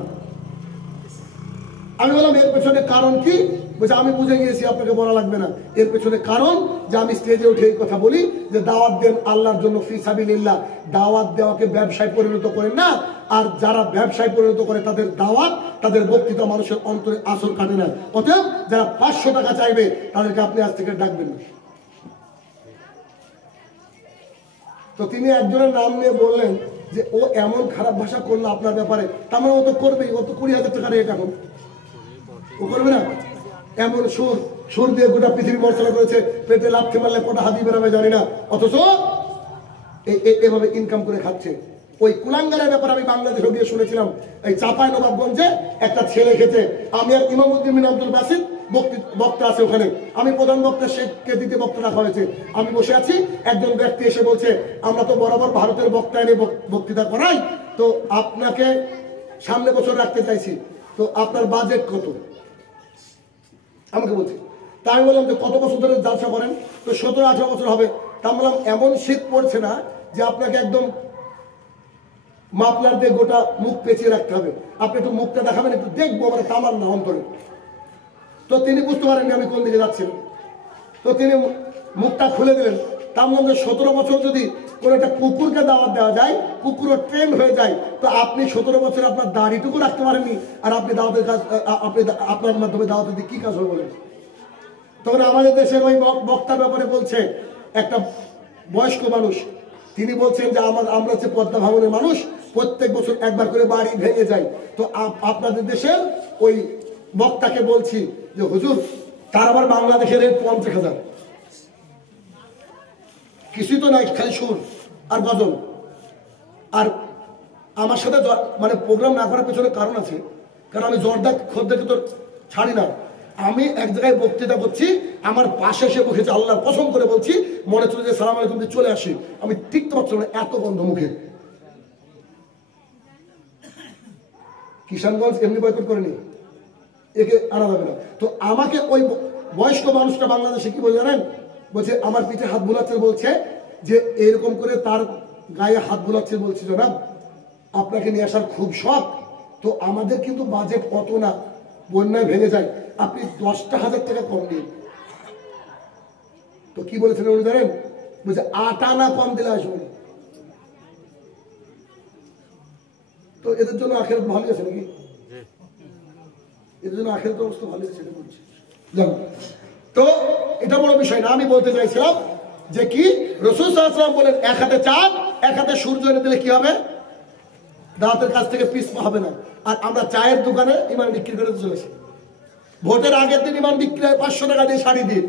আমি বললাম এর পেছনে কারণ কি? বলছে আমি বুঝে গিয়েছি, আপনাকে বলা লাগবে না। এর পেছনে কারণ যে আমি স্টেজে উঠে এই কথা বলি যে দাওয়াত দেন আল্লাহর জন্য ফি সাবিলিল্লাহ, দাওয়াত দেওয়াকে ব্যবসায় পরিণত করেন না। আর যারা ব্যবসায় পরিণত করে তাদের দাওয়াত, তাদের বক্তৃতা মানুষের অন্তরে আসর কাটে না। অতএব যারা 500 টাকা চাইবে তাদেরকে আপনি আজ থেকে ডাকবেন না। তো তিনি একজনের নাম নিয়ে বললেন যে ও এমন খারাপ ভাষা করলো আপনার ব্যাপারে, তার মানে ও তো করবেই, ও তো 20,000 টাকা রেট এখন, ও করবে না? এমন সুর দিয়ে গোটা পৃথিবী মর্যাদা করেছে, পেটে লাথি মারলে কটা হাতি বেরোবে জানি না, অথচ এভাবে ইনকাম করে খাচ্ছে। ওই কুলাঙ্গারের ব্যাপারে আমি বাংলাদেশে গিয়ে শুনেছিলাম, এই চাপাই নবাবগঞ্জে একটা ছেলে খেতে, আমি আর ইমামউদ্দিন বিন আব্দুল বাসিত বক্তা আছে ওখানে, আমি প্রধান বক্তা, শেখকে দিতে বক্তা রাখা হয়েছে। আমি বসে আছি, একজন ব্যক্তি এসে বলছে আমরা তো বরাবর ভারতের বক্তা এনে বক্তৃতা করাই, তো আপনাকে সামনে বছর রাখতে চাইছি, তো আপনার বাজেট কত? আমাকে বলছে। তা আমি বললাম যে কত বছর ধরে জালসা করেন? তো 17-18 বছর হবে। তা বললাম এমন শীত পড়ছে না যে আপনাকে একদম মাফলার দিয়ে গোটা মুখ পেঁচিয়ে রাখতে হবে, আপনি একটু মুখটা দেখাবেন, একটু দেখবো, মানে তামার না অন্তরে। তো তিনি বুঝতে পারেননি আমি কোন দিকে যাচ্ছিলাম, তো তিনি মুখটা খুলে দিলেন। তার মধ্যে 17 বছর যদি কোনো একটা কুকুরকে দাওয়াত দেওয়া যায়, কুকুরও ট্রেন্ড হয়ে যায়, তো আপনি 17 বছর আপনার দাড়িটুকু রাখতে পারেননি, আর আপনি দাওয়াতের কাজ, আপনি আপনার মাধ্যমে দাওয়াতের দিকে কি কাজ হবে বলেন? তখন আমাদের দেশের ওই বক্তার ব্যাপারে বলছে একটা বয়স্ক মানুষ, তিনি বলছেন যে আমরা হচ্ছে পদ্মা ভাঙনের মানুষ, প্রত্যেক বছর একবার করে বাড়ি ভেঙে যায়। তো আপনাদের দেশের ওই বক্তাকে বলছি যে হুজুর, তার আবার বাংলাদেশের 50,000, কিছুই তো নাই, খালি সুর আর গজল। আর আমার সাথে মানে প্রোগ্রাম না করার পেছনে কারণ আছে, কারণ আমি জর্দা খদ্দেরকে তো ছাড়ি না। আমি এক জায়গায় বক্তৃতা করছি, আমার পাশে এসে বসেছে, আল্লাহর কসম করে বলছি, মনে চলে যে সালাম আলাইকুম দিয়ে চলে আসি, আমি টিকতে পারছিলাম না, এত গন্ধ মুখে। কিষানগঞ্জ এমনি বয়কট করেনি, একে আনা যাবে না। তো আমাকে ওই বয়স্ক মানুষটা বাংলাদেশে কি বলে জানেন, বলছে আমার পিঠে হাত বুলাচ্ছে, বলছে যে এরকম করে তার গায়ে হাত বুলাচ্ছে, বলছে জনাব আপনাকে নিয়ে আসার খুব শখ, তো আমাদের কিন্তু বাজেট অত না, বন্যায় ভেঙে যায়, আপনি 10,000 টাকা কম দিন। তো কি বলেছিলেন উনি জানেন, বলছে 8 আনা কম দিলে আসবেন। তো এদের জন্য আখেরাত ভালো আছে নাকি? এদের জন্য আখেরাতের অবস্থা ভালো আছে, সেটা বলছি। তো এটা বড় বিষয় না, আমি বলতে চাইছিলাম যে কি রাসূল সাল্লাল্লাহু আলাইহি ওয়াসাল্লাম বলেন এক হাতে চাঁদ এক হাতে সূর্য এনে দিলে কি হবে, দাওয়াতের কাছ থেকে পিছ হবে না। আর আমরা চায়ের দোকানে ইমান বিক্রি করে চলেছি, ভোটের আগের দিন ইমান বিক্রি হয় 500 টাকা দিয়ে শাড়ি দিয়ে।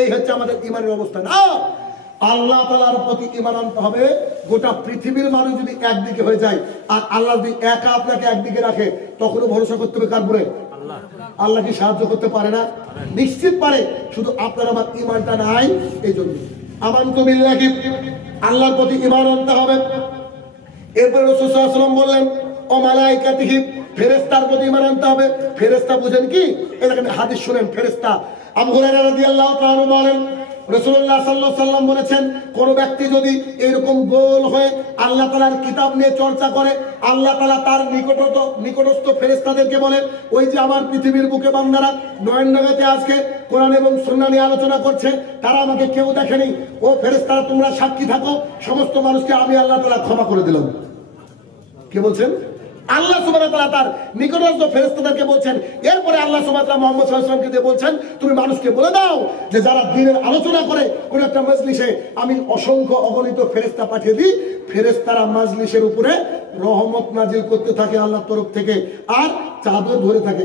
এই হচ্ছে আমাদের ইমানের অবস্থা। না, আল্লাহ তাআলার প্রতি ঈমান আনতে হবে। গোটা পৃথিবীর মানুষ যদি একদিকে হয়ে যায় আর আল্লাহ যদি একা আপনাকে একদিকে রাখে, তখনও ভরসা করতে হবে কার উপরে? আল্লাহ কি সাহায্য করতে পারে না? নিশ্চিত পারে, শুধু আপনার আমার ঈমানটা নাই। এই জন্য আমানতু বিল্লাহি, আল্লাহর প্রতি ঈমান আনতে হবে। এরপর রাসূল সাল্লাল্লাহু আলাইহি ওয়াসাল্লাম বললেন ও মালায়েকাতিহি, ফেরেশতার প্রতি ঈমান আনতে হবে। ফেরেশতা বুঝেন কি? এখানে হাদিস শুনেন, ফেরেশতা। আবু হুরায়রা রাদিয়াল্লাহু তাআলা আনহু বলেন রাসূলুল্লাহ সাল্লাল্লাহু আলাইহি ওয়াসাল্লাম বলেছেন, কোন ব্যক্তি যদি এরকম গোল হয়ে আল্লাহ তাআলার কিতাব নিয়ে চর্চা করে, আল্লাহ তাআলা তার নিকটস্থ ফেরেশতাদেরকে বলে, ওই যে আমার পৃথিবীর বুকে বান্দারা নয়ননগরে আজকে কোরআন এবং সুন্নাহ নিয়ে আলোচনা করছে, তারা আমাকে কেউ দেখেনি, ও ফেরেশতারা তোমরা সাক্ষী থাকো, সমস্ত মানুষকে আমি আল্লাহ তাআলা ক্ষমা করে দিলাম। কে বলছেন? আল্লাহ সুবহানাহু ওয়া তাআলা তার নিকটস্থ ফেরেশতাদেরকে বলছেন। এরপরে আল্লাহ সুবহানাহু ওয়া তাআলা মুহাম্মদ সাল্লাল্লাহু আলাইহি ওয়াসাল্লামকে দিয়ে বলছেন, তুমি মানুষকে বলে দাও যে যারা দ্বীনের আলোচনা করে কোন একটা মজলিসে, আমি অসংখ্য অগণিত ফেরেশতা পাঠিয়ে দিই, ফেরেশতারা মজলিসের উপরে রহমত নাজিল করতে থাকে আল্লাহর তরফ থেকে, আর চাদর ধরে থাকে।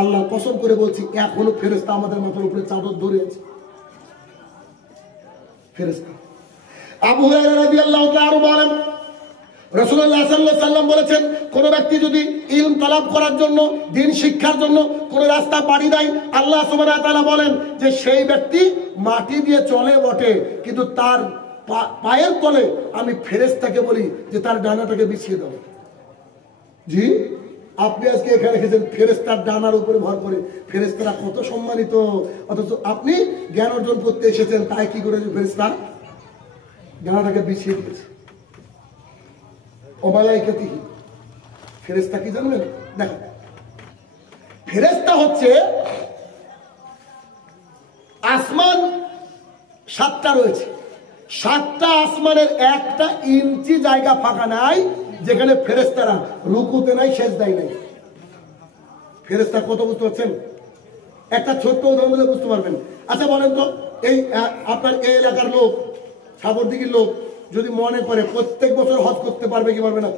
আল্লাহ কসম করে বলছি, এখনো ফেরেশতা আমাদের মাথার উপরে চাদর ধরে আছে। ফেরেশতা। আবু হুরায়রা রাদিয়াল্লাহু তাআলা বলেন রাসূলুল্লাহ সাল্লাল্লাহু আলাইহি ওয়াসাল্লাম বলেছেন, কোন ব্যক্তি যদি ইলম তলব করার জন্য, দ্বীন শিক্ষার জন্য কোন রাস্তা পাড়ি দেয়, আল্লাহ সুবহানাহু ওয়া তাআলা বলেন যে সেই ব্যক্তি মাটি দিয়ে চলে বটে, কিন্তু তার পায়ের তলে আমি ফেরেশতাকে বলি যে তার ডানাটাকে বিছিয়ে দাও। জি, আপনি আজকে এখানে এসেছেন ফেরেশতার ডানার উপরে ভর করে। ফেরেশতারা কত সম্মানিত, অথচ আপনি জ্ঞান অর্জন করতে এসেছেন, তাই কি করে ফেরেশতা ডানাটাকে বিছিয়ে দিয়েছে। ও মালায়েকাতিহি, ফেরেশতা কি জানবেন? দেখেন, ফেরেশতা হচ্ছে আসমান 7টা রয়েছে, 7টা আসমানের 1টা ইঞ্চি জায়গা ফাঁকা নাই যেখানে ফেরেশতারা রুকুতে নাই, সেজদায় নাই। ফেরেশতা কত বুঝতে পারছেন? একটা ছোট্ট উদাহরণ দিলে বুঝতে পারবেন। আচ্ছা বলেন তো, এই আপনার এই এলাকার লোক, সাগরদিঘির লোক যদি মনে করে প্রত্যেক বছর হজ করতে পারবে কি পারবে না?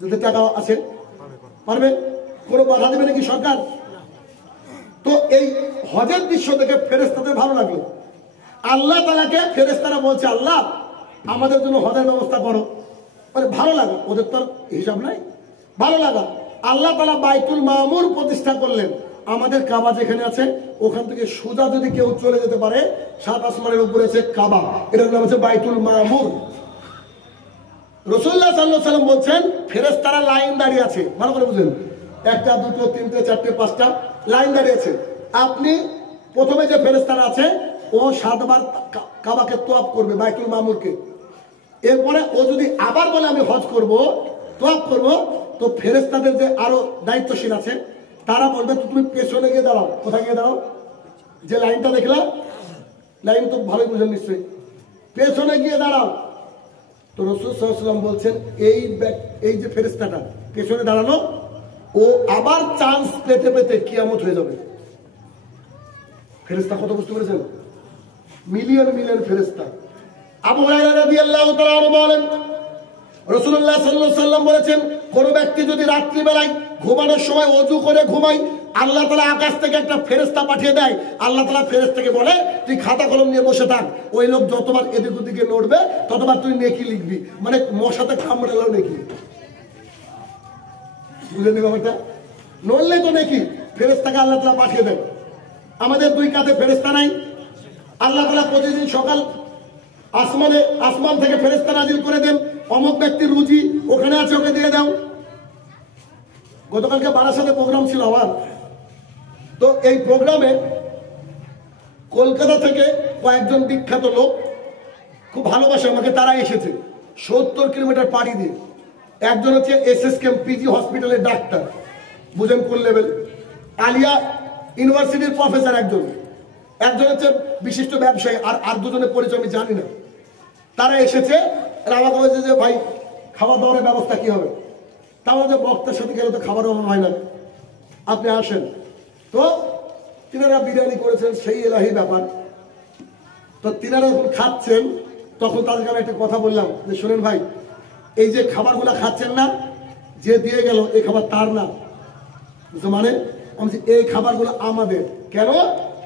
যদি টাকা আছে পারবে, কোনো বাধা দেবে নাকি সরকার? তো এই হজের দৃশ্য দেখে ফেরেশতাদের ভালো লাগলো। আল্লাহ তাআলাকে ফেরেশতারা বলছে, আল্লাহ আমাদের জন্য হজের ব্যবস্থা করো। মানে ভালো লাগা, ওদের তো হিসাব নাই, ভালো লাগা। আল্লাহ তাআলা বাইতুল মামুর প্রতিষ্ঠা করলেন। আমাদের কাবা যেখানে আছে, ওখান থেকে সোজা যদি কেউ চলে যেতে পারে, 7 আসমানের উপরে আছে কাবা, এটার নাম হচ্ছে বাইতুল মামুর। রাসূলুল্লাহ সাল্লাল্লাহু আলাইহি ওয়াসাল্লাম বলছেন, ফেরেশতারা লাইন দাঁড়িয়ে আছে, ভালো করে বুঝেন, 1টা 2টো 3টে 4টে 5টা লাইন দাঁড়িয়ে আছে। আপনি প্রথমে যে ফেরেশতারা আছে, ও 7 বার কাবাকে তওয়াফ করবে, বাইতুল মামুরকে। এরপরে ও যদি আবার বলে আমি হজ করব, তওয়াফ করব, তো ফেরেশতাদের যে আরো দায়িত্বশীল আছে, তারা বলবে তুমি পেছনে গিয়ে দাঁড়াও। কোথায় গিয়ে দাঁড়াও? যে লাইনটা দেখলা, লাইন তো ভালোই বুঝেন নিশ্চয়ই, পেছনে গিয়ে দাঁড়াও। তো রাসূল সাল্লাল্লাহু আলাইহি ওয়াসাল্লাম বলছেন, এই যে ফেরেশতাটা পেছনে দাঁড়ানো, ও আবার চান্স পেতে পেতে কিয়ামত হয়ে যাবে। ফেরেশতা কত বুঝতে পেরেছেন? মিলিয়ন মিলিয়ন ফেরেশতা। আবু হুরায়রা রাদিয়াল্লাহু তাআলা আনহু বলেন রাসূলুল্লাহ সাল্লাল্লাহু আলাইহি ওয়াসাল্লাম বলেছেন, কোন ব্যক্তি যদি রাত্রি বেলায় ঘুমানোর সময় ওযু করে ঘুমায়, আল্লাহ তাআলা আকাশ থেকে একটা ফেরেশতা পাঠিয়ে দেয়। আল্লাহ তাআলা ফেরেশতাকে বলে, তুই খাতা কলম নিয়ে বসে থাক, ওই লোক যতবার এদিক ওদিকে নড়বে ততবার তুই নেকি লিখবি। মানে মশাতে কামড়ালেও নেকি, বুঝলেন ব্যাপারটা? নড়লে তো নেকি, ফেরেশতাকে আল্লাহ তাআলা পাঠিয়ে দেয়। আমাদের 2 কাঁধে ফেরেশতা নাই। আল্লাহ তাআলা প্রতিদিন সকাল আসমান থেকে ফেরেশতা নাজিল করে দেন, অমুক ব্যক্তির রুজি ওখানে আছে, ওকে দিয়ে দাও। গতকালকে বারাসাতে প্রোগ্রাম ছিল আমার, তো এই প্রোগ্রামে কলকাতা থেকে কয়েকজন বিখ্যাত লোক খুব ভালোবাসে আমাকে, তারা এসেছে 70 কিলোমিটার পাড়ি দিয়ে। একজন হচ্ছে SSKM পিজি হসপিটালের ডাক্তার, বুঝেন কোন লেভেল, আলিয়া ইউনিভার্সিটির প্রফেসর একজন, একজন হচ্ছে বিশিষ্ট ব্যবসায়ী, আর দুজনের পরিচয় আমি জানি না। তারা এসেছে, আমাকে বলছে যে ভাই খাওয়া দাওয়ার ব্যবস্থা কি হবে। তাহলে যে বক্তার সাথে গেলে তো খাবার অভাব হয় না, আপনি আসেন। তো তিনারা বিরিয়ানি করেছেন, সেই এলাহি ব্যাপার। তো তিনারা যখন খাচ্ছেন তখন তাদেরকে আমি একটা কথা বললাম যে শোনেন ভাই, এই যে খাবারগুলো খাচ্ছেন না, যে দিয়ে গেল এই খাবার তার না, মানে আমি এই খাবারগুলো আমাদের। কেন?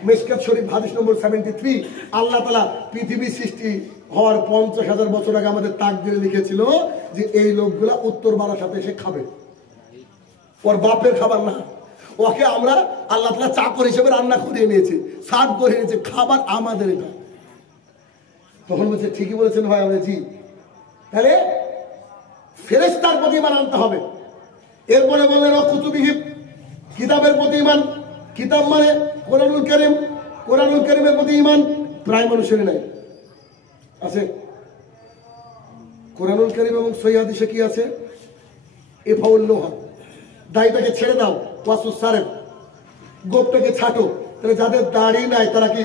মিশকাত শরীফ হাদিস নম্বর 73, আল্লাহ তাআলা পৃথিবী সৃষ্টি হওয়ার 50,000 বছর আগে আমাদের তাকদীরে লিখেছিল যে এই লোকগুলা উত্তর বারাসাতে এসে খাবে, ওর বাপের খাবার না, ওকে আমরা আল্লাহ তাআলা চাকর হিসেবে রান্না করিয়ে নিয়েছি, সার্ভ করে নিয়েছে, খাবার আমাদের এটা। তখন বলছে ঠিকই বলেছেন ভাই। আমরা জি, তাহলে ফেরেশতার প্রতি ঈমান আনতে হবে। এরপরে বললেন কুতুবিহি, কিতাবের প্রতি ঈমান। কিতাব মানে কোরআনুল কারীম, কোরআনুল কারীমের প্রতি ঈমান প্রায় মানুষের নাই আছে। কোরআনুল কারীম এবং সহিহ হাদিসে কি আছে? ইফাউল লোহা, দাড়িটাকে ছেড়ে দাও, ওয়াসুস সারেফ, গোপটাকে ছাটো। তাহলে যাদের দাড়ি নাই তারা কি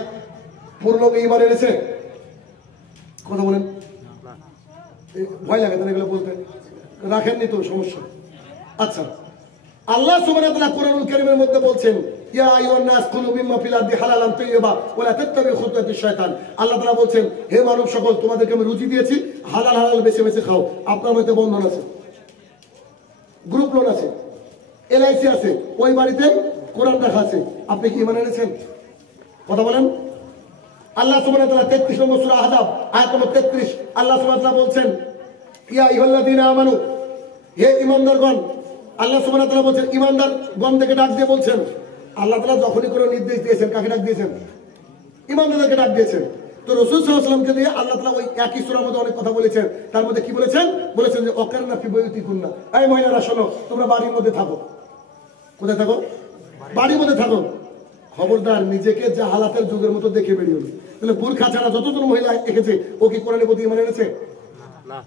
পূর্ণ ঈমান এনেছে? কথা বলেন, ভয় লাগে তাহলে এগুলো বলতে, রাখেননি তো সমস্যা। আচ্ছা, আল্লাহ সুবহানাহু ওয়া তাআলা কোরআনুল কারীমের মধ্যে বলছেন ইয়া আইয়ুহান নাস কুলু মিম্মা ফিল আরদি হালালান তাইয়্যিবা ওয়া লা তাত্তাবিউ খুতুওয়াতিশ শায়তান। আল্লাহ তাআলা বলছেন হে মানব সকল, তোমাদেরকে আমি রুজি দিয়েছি, হালাল হালাল বেছে বেছে খাও। আপনার মধ্যে বন্ধন আছে, গ্রুপ লোন আছে, LIC আছে, ওই বাড়িতে কোরআন রাখা আছে, আপনি কি ঈমান এনেছেন? কথা বলেন। আল্লাহ সুবহানাহু ওয়া তাআলা 33 নম্বর সূরা আহজাব আয়াত নম্বর 33, আল্লাহ সুবহানাহু ওয়া তাআলা বলছেন ইয়া আইয়ুহাল্লাযীনা আমানু, হে ঈমানদারগণ। আল্লাহ সুবহানাহু ওয়া তাআলা বলছেন, ঈমানদারগণ থেকে ডাক দিয়ে বলছেন, আল্লাহ তাআলা যখনই কোনো নির্দেশ দিয়েছেন কাকে ডাক দিয়েছেন? ঈমানদারদেরকে ডাক দিয়েছেন। তো রাসূল সাল্লাল্লাহু আলাইহি ওয়াসাল্লামকে দিয়ে আল্লাহ তাআলা ওই একই সূরার মধ্যে অনেক কথা বলেছেন। তার মধ্যে কি বলেছেন? বলেছেন যে ওয়াকারনা ফি বুয়ুতিকুন্না, এই মহিলারা শোনো, তোমরা বাড়ির মধ্যে থাকো। কোথায় থাকো? বাড়ির মধ্যে থাকো। খবরদার নিজেকে জাহালাতের যুগের মতো দেখে বেরিও না। তাহলে বোরখা ছাড়া যতজন মহিলা এসেছে ও কি কোরআনের প্রতি ঈমান এনেছে? না।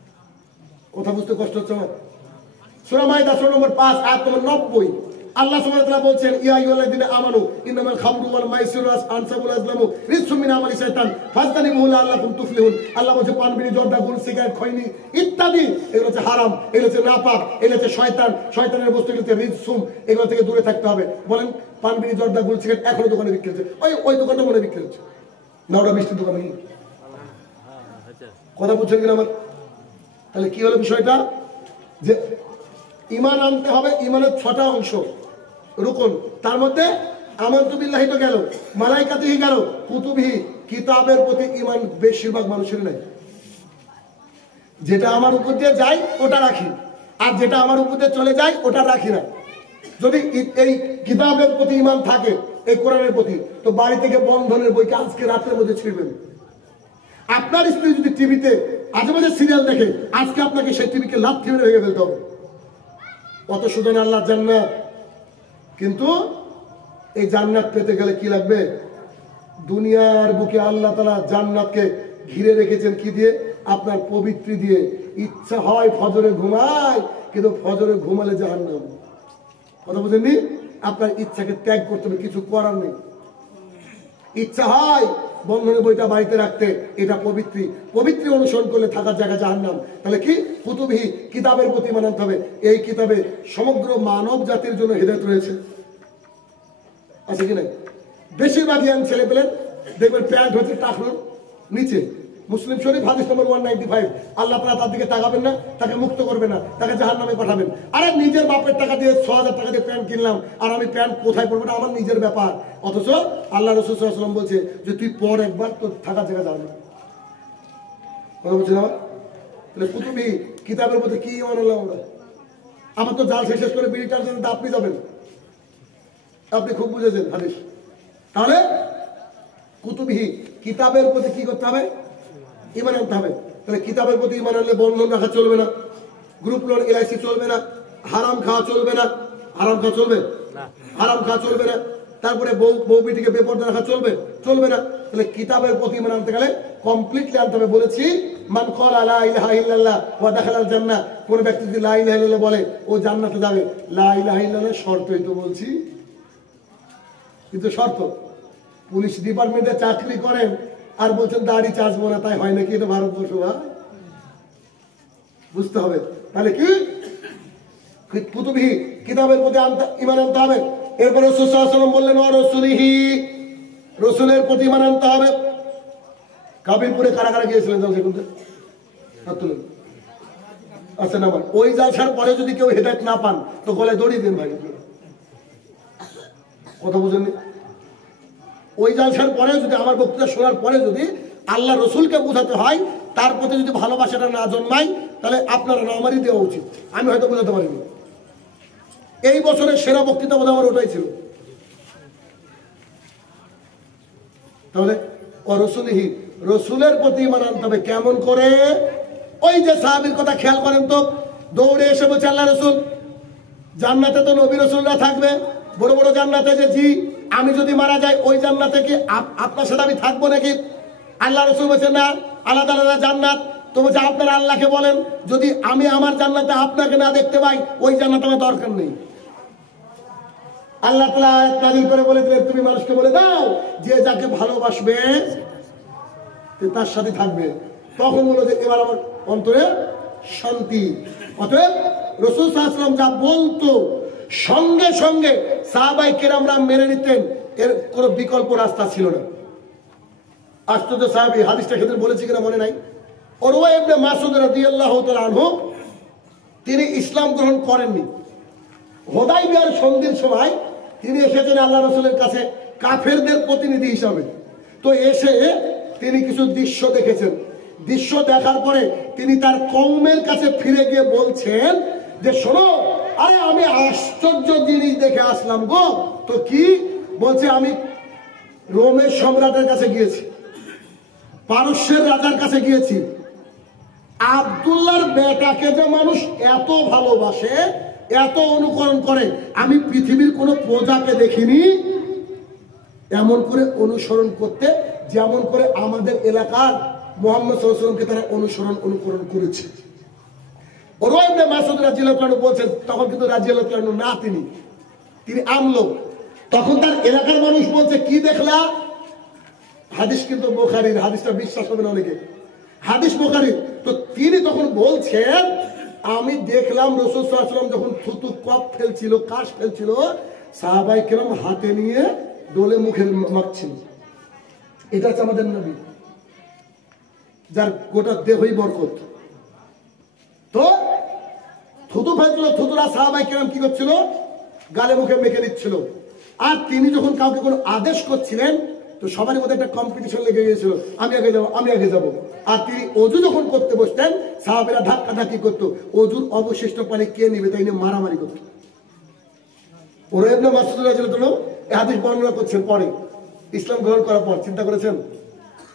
কথা বুঝতে কষ্ট হচ্ছে আমার? সূরা মাইদা সূরা নম্বর 5 আয়াত নম্বর 90, আল্লাহ সুবহানাহু ওয়া তাআলা বলছেন ইয়া আইয়ুহাল্লাযীনা আমানু ইন্নামাল খামরু ওয়াল মাইসিরু ওয়াল আনসাবু ওয়াল আজলামু রিজসুম মিন আমালি শাইতান ফাজতানিবুহু লাআল্লাকুম তুফলিহুন। আল্লাহ বলছে পান, বিড়ি, জর্দা, গুল, সিগারেট, খৈনি ইত্যাদি এগুলো হচ্ছে হারাম, এগুলো হচ্ছে নাপাক, এগুলো হচ্ছে শয়তান, শয়তানের বস্তু, এগুলো হচ্ছে রিজসুম, এগুলো থেকে দূরে থাকতে হবে। বলেন পান, বিড়ি, জর্দা, গুল, সিগারেট এখনো দোকানে বিক্রি হচ্ছে, ওই দোকানটা মনে বিক্রি হচ্ছে, নওড়া মিষ্টির দোকানে। কথা বুঝছেন কিনা আমার? তাহলে কি হলো বিষয়টা? যে ঈমান আনতে হবে। ঈমানের 6টা অংশ রুকন, তার মধ্যে আমানতু বিল্লাহি তো গেল, মালাইকাতিহি গেল, কুতুবিহি, কিতাবের প্রতি ঈমান বেশিরভাগ মানুষের নাই। যেটা আমার উপর দিয়ে যায় ওটা রাখি, আর যেটা আমার উপর দিয়ে চলে যায় ওটা রাখি না। যদি এই কিতাবের প্রতি ঈমান থাকে, এই কোরআনের প্রতি, তো বাড়ি থেকে বন্ধনের বইকে আজকে রাতের মধ্যে ছিড়বেন। আপনার স্ত্রী যদি টিভিতে আজে বাজে সিরিয়াল দেখে, আজকে আপনাকে সেই টিভিকে লাথি মেরে ভেঙে ফেলতে হবে। কত সুজন আল্লাহ জান্নাত, কিন্তু এই জান্নাত পেতে গেলে কি লাগবে? দুনিয়ার বুকে আল্লাহ তাআলা জান্নাতকে ঘিরে রেখেছেন কি দিয়ে? আপনার পবিত্র দিয়ে। ইচ্ছা হয় ফজরে ঘুমায়, কিন্তু ফজরে ঘুমালে জাহান্নাম। কথা বুঝেননি? আপনার ইচ্ছাকে ত্যাগ করতে হবে, কিছু করার নেই। ইচ্ছা হয় বন্ধনের বইটা বাড়িতে রাখতে, এটা পবিত্র অনুসরণ করলে থাকার জায়গা জাহান্নাম। তাহলে কি? কুতুবিহি, কিতাবের প্রতি ঈমান আনতে হবে। এই কিতাবে সমগ্র মানব জাতির জন্য হিদায়াত রয়েছে, আছে কি নাই? বেশিরভাগ ইয়াং ছেলে পেলেন দেখবেন প্যান্ট হচ্ছে টাকনোর নিচে। মুসলিম শরীফ হাদিস নম্বর 195, আল্লাহ তাআলা তার দিকে তাকাবেন না, তাকে মুক্ত করবে না, তাকে জাহান্নামে পাঠাবেন। আরে নিজের বাপের টাকা দিয়ে 6000 টাকা দিয়ে প্যান্ট কিনলাম, আর আমি প্যান্ট কোথায় পরবো, আমার নিজের ব্যাপার। অথচ আল্লাহ রাসূল সাল্লাল্লাহু আলাইহি ওয়াসাল্লাম বলছে যে তুই পর একবার, তোর থাকার জায়গা জাহান্নাম। কথা বলছেন আমার? তাহলে কুতুবি, কিতাবের মধ্যে কি ঈমান আনলাম আমরা? আমার তো জাল শেষ করে বিড়ি টানছেন, আপনি যাবেন, আপনি খুব বুঝেছেন হাদিস। তাহলে কুতুবিহি, কিতাবের প্রতি কি করতে হবে? ঈমান আনতে হবে। তাহলে কিতাবের প্রতি ঈমান আনলে বন্ধন রাখা চলবে না, গ্রুপ লোন LIC চলবে না, হারাম খাওয়া চলবে না, হারাম খাওয়া চলবে? হারাম খাওয়া চলবে না। তারপরে বউ বিটিকে বেপরদা রাখা চলবে? চলবে না। তাহলে কিতাবের প্রতি ইমান আনতে গেলে কমপ্লিটলি আনতে হবে। বলেছি মান ক্বালা লা ইলাহা ইল্লাল্লাহ ওয়া দাখালাল জান্নাহ, কোন ব্যক্তি যদি লা ইলাহা ইল্লাল্লাহ বলে ও জান্নাতে যাবে। লা ইলাহা ইল্লাল্লাহ শর্তই তো বলছি, কিন্তু শর্ত। পুলিশ ডিপার্টমেন্টে চাকরি করেন আর বলছেন দাড়ি চাচবো না, তাই হয় নাকি? এটা ভারতবর্ষ ভাই, বুঝতে হবে। তাহলে কি কুতুবহি কিতাবের প্রতি ইমান আনতে হবে। এরপরে রাসূল সাল্লাল্লাহু আলাইহি ওয়াসাল্লাম বললেন ওয়া রাসূলিহি, রাসূলের প্রতি ইমান আনতে হবে। কাবিলপুরে কারা কারা গিয়েছিলেন জালসা করতে? হাত তুলেন। আচ্ছা না, ওই জালসার পরে যদি কেউ হেদায়েত না পান তো গলায় দড়ি দেন ভাই, কথা বুঝেননি? ওই জালসার পরে যদি, আমার বক্তৃতা শোনার পরে যদি আল্লাহ রসুলকে বোঝাতে হয়, তার প্রতি যদি ভালোবাসাটা না জন্মায়, তাহলে আপনারা না আমারই দেওয়া উচিত। আমি হয়তো বোঝাতে পারিনি। এই বছরের সেরা বক্তৃতা বোধ আমার ওটাই ছিল। তাহলে রসুলহি, রসুলের প্রতি ইমান আনতে হবে। কেমন করে? ওই যে সাহাবীর কথা খেয়াল করেন তো, দৌড়ে এসে বলছে আল্লাহ রসুল জান্নাতে তো নবী রসুলরা থাকবে, বড় বড় জান্নাতে। যে জি, আমি যদি মারা যাই ওই জান্নাতে কি আপনার সাথে আমি থাকবো নাকি? আল্লাহ রসুল বলছে না, আলাদা আলাদা জান্নাত। তো বলছে আপনারা আল্লাহকে বলেন যদি আমি আমার জান্নাতে আপনাকে না দেখতে পাই, ওই জান্নাত আমার দরকার নেই। আল্লাহ তাআলা আয়াত নাযিল করে বলে দিলেন তুমি মানুষকে বলে দাও যে যাকে ভালোবাসবে তার সাথে থাকবে। তখন বলো যে এবার আমার অন্তরে শান্তি। অতএব রাসূল সাল্লাল্লাহু আলাইহি ওয়াসাল্লাম যা বলতো সঙ্গে সঙ্গে সাহাবায়ে কেরামরা মেনে নিতেন, এর কোনো বিকল্প রাস্তা ছিল না। আশ্চর্য সাহাবী, হাদিসটা ক্ষেত্রে বলেছি কিনা মনে নাই। উরওয়া ইবনে মাসউদ রাদিয়াল্লাহু তাআলা আনহু, তিনি ইসলাম গ্রহণ করেননি। হুদায়বিয়ার সন্ধির সময় তিনি এসেছেন আল্লাহ রাসূলের কাছে কাফেরদের প্রতিনিধি হিসাবে। তো এসে তিনি কিছু দৃশ্য দেখেছেন। দৃশ্য দেখার পরে তিনি তার কওমের কাছে ফিরে গিয়ে বলছেন যে শোনো, আরে আমি আশ্চর্য জিনিস দেখে আসলাম গো। তো কি বলছে? আমি রোমের সম্রাটের কাছে গিয়েছি, পারস্যের রাজার কাছে গিয়েছি। আব্দুল্লাহর বেটাকে যে মানুষ এত ভালোবাসে, এত অনুকরণ করে, আমি পৃথিবীর কোন প্রজাকে দেখিনি এমন করে অনুসরণ করতে, যেমন করে আমাদের এলাকার মুহাম্মদ সাল্লাল্লাহু আলাইহি ওয়াসাল্লামকে তারা অনুকরণ করেছে। উরওয়া ইবনে মাসউদ রাদিয়াল্লাহু আনহু বলছেন, তখন কিন্তু রাদিয়াল্লাহু আনহু না, তিনি আমলোক। তখন তার এলাকার মানুষ বলছে কি দেখলা? হাদিস কিন্তু বুখারীর, হাদিসটা বিশ্বাস হবে না অনেকে, হাদিস বুখারীর। তো তিনি তখন বলছেন আমি দেখলাম রাসূল সাল্লাল্লাহু আলাইহি ওয়াসাল্লাম যখন থুতু কফ ফেলছিল, কাশ ফেলছিল, সাহাবায়ে কেরাম হাতে নিয়ে ডলে মুখে মাখছেন। এটা হচ্ছে আমাদের নবী, যার গোটা দেহই বরকত। তো থুতু ফেলছিল, থুতুরা সাহাবায়ে কেরাম কি করছিল? গালে মুখে মেখে দিচ্ছিল। আর তিনি যখন কাউকে কোনো আদেশ করছিলেন তো সবারই মধ্যে একটা কম্পিটিশন লেগে গিয়েছিল, আমি আগে যাবো, আমি আগে যাবো। আর তিনি অজু যখন করতে বসতেন, সাহাবীরা ধাক্কাধাক্কি করতো, অজুর অবশিষ্ট পানি কে নিবে তাই নিয়ে মারামারি করতো। উরওয়া ইবনে মাসউদ রাদিয়াল্লাহু আনহু এই হাদিস বর্ণনা করছেন পরে, ইসলাম গ্রহণ করার পর। চিন্তা করেছেন?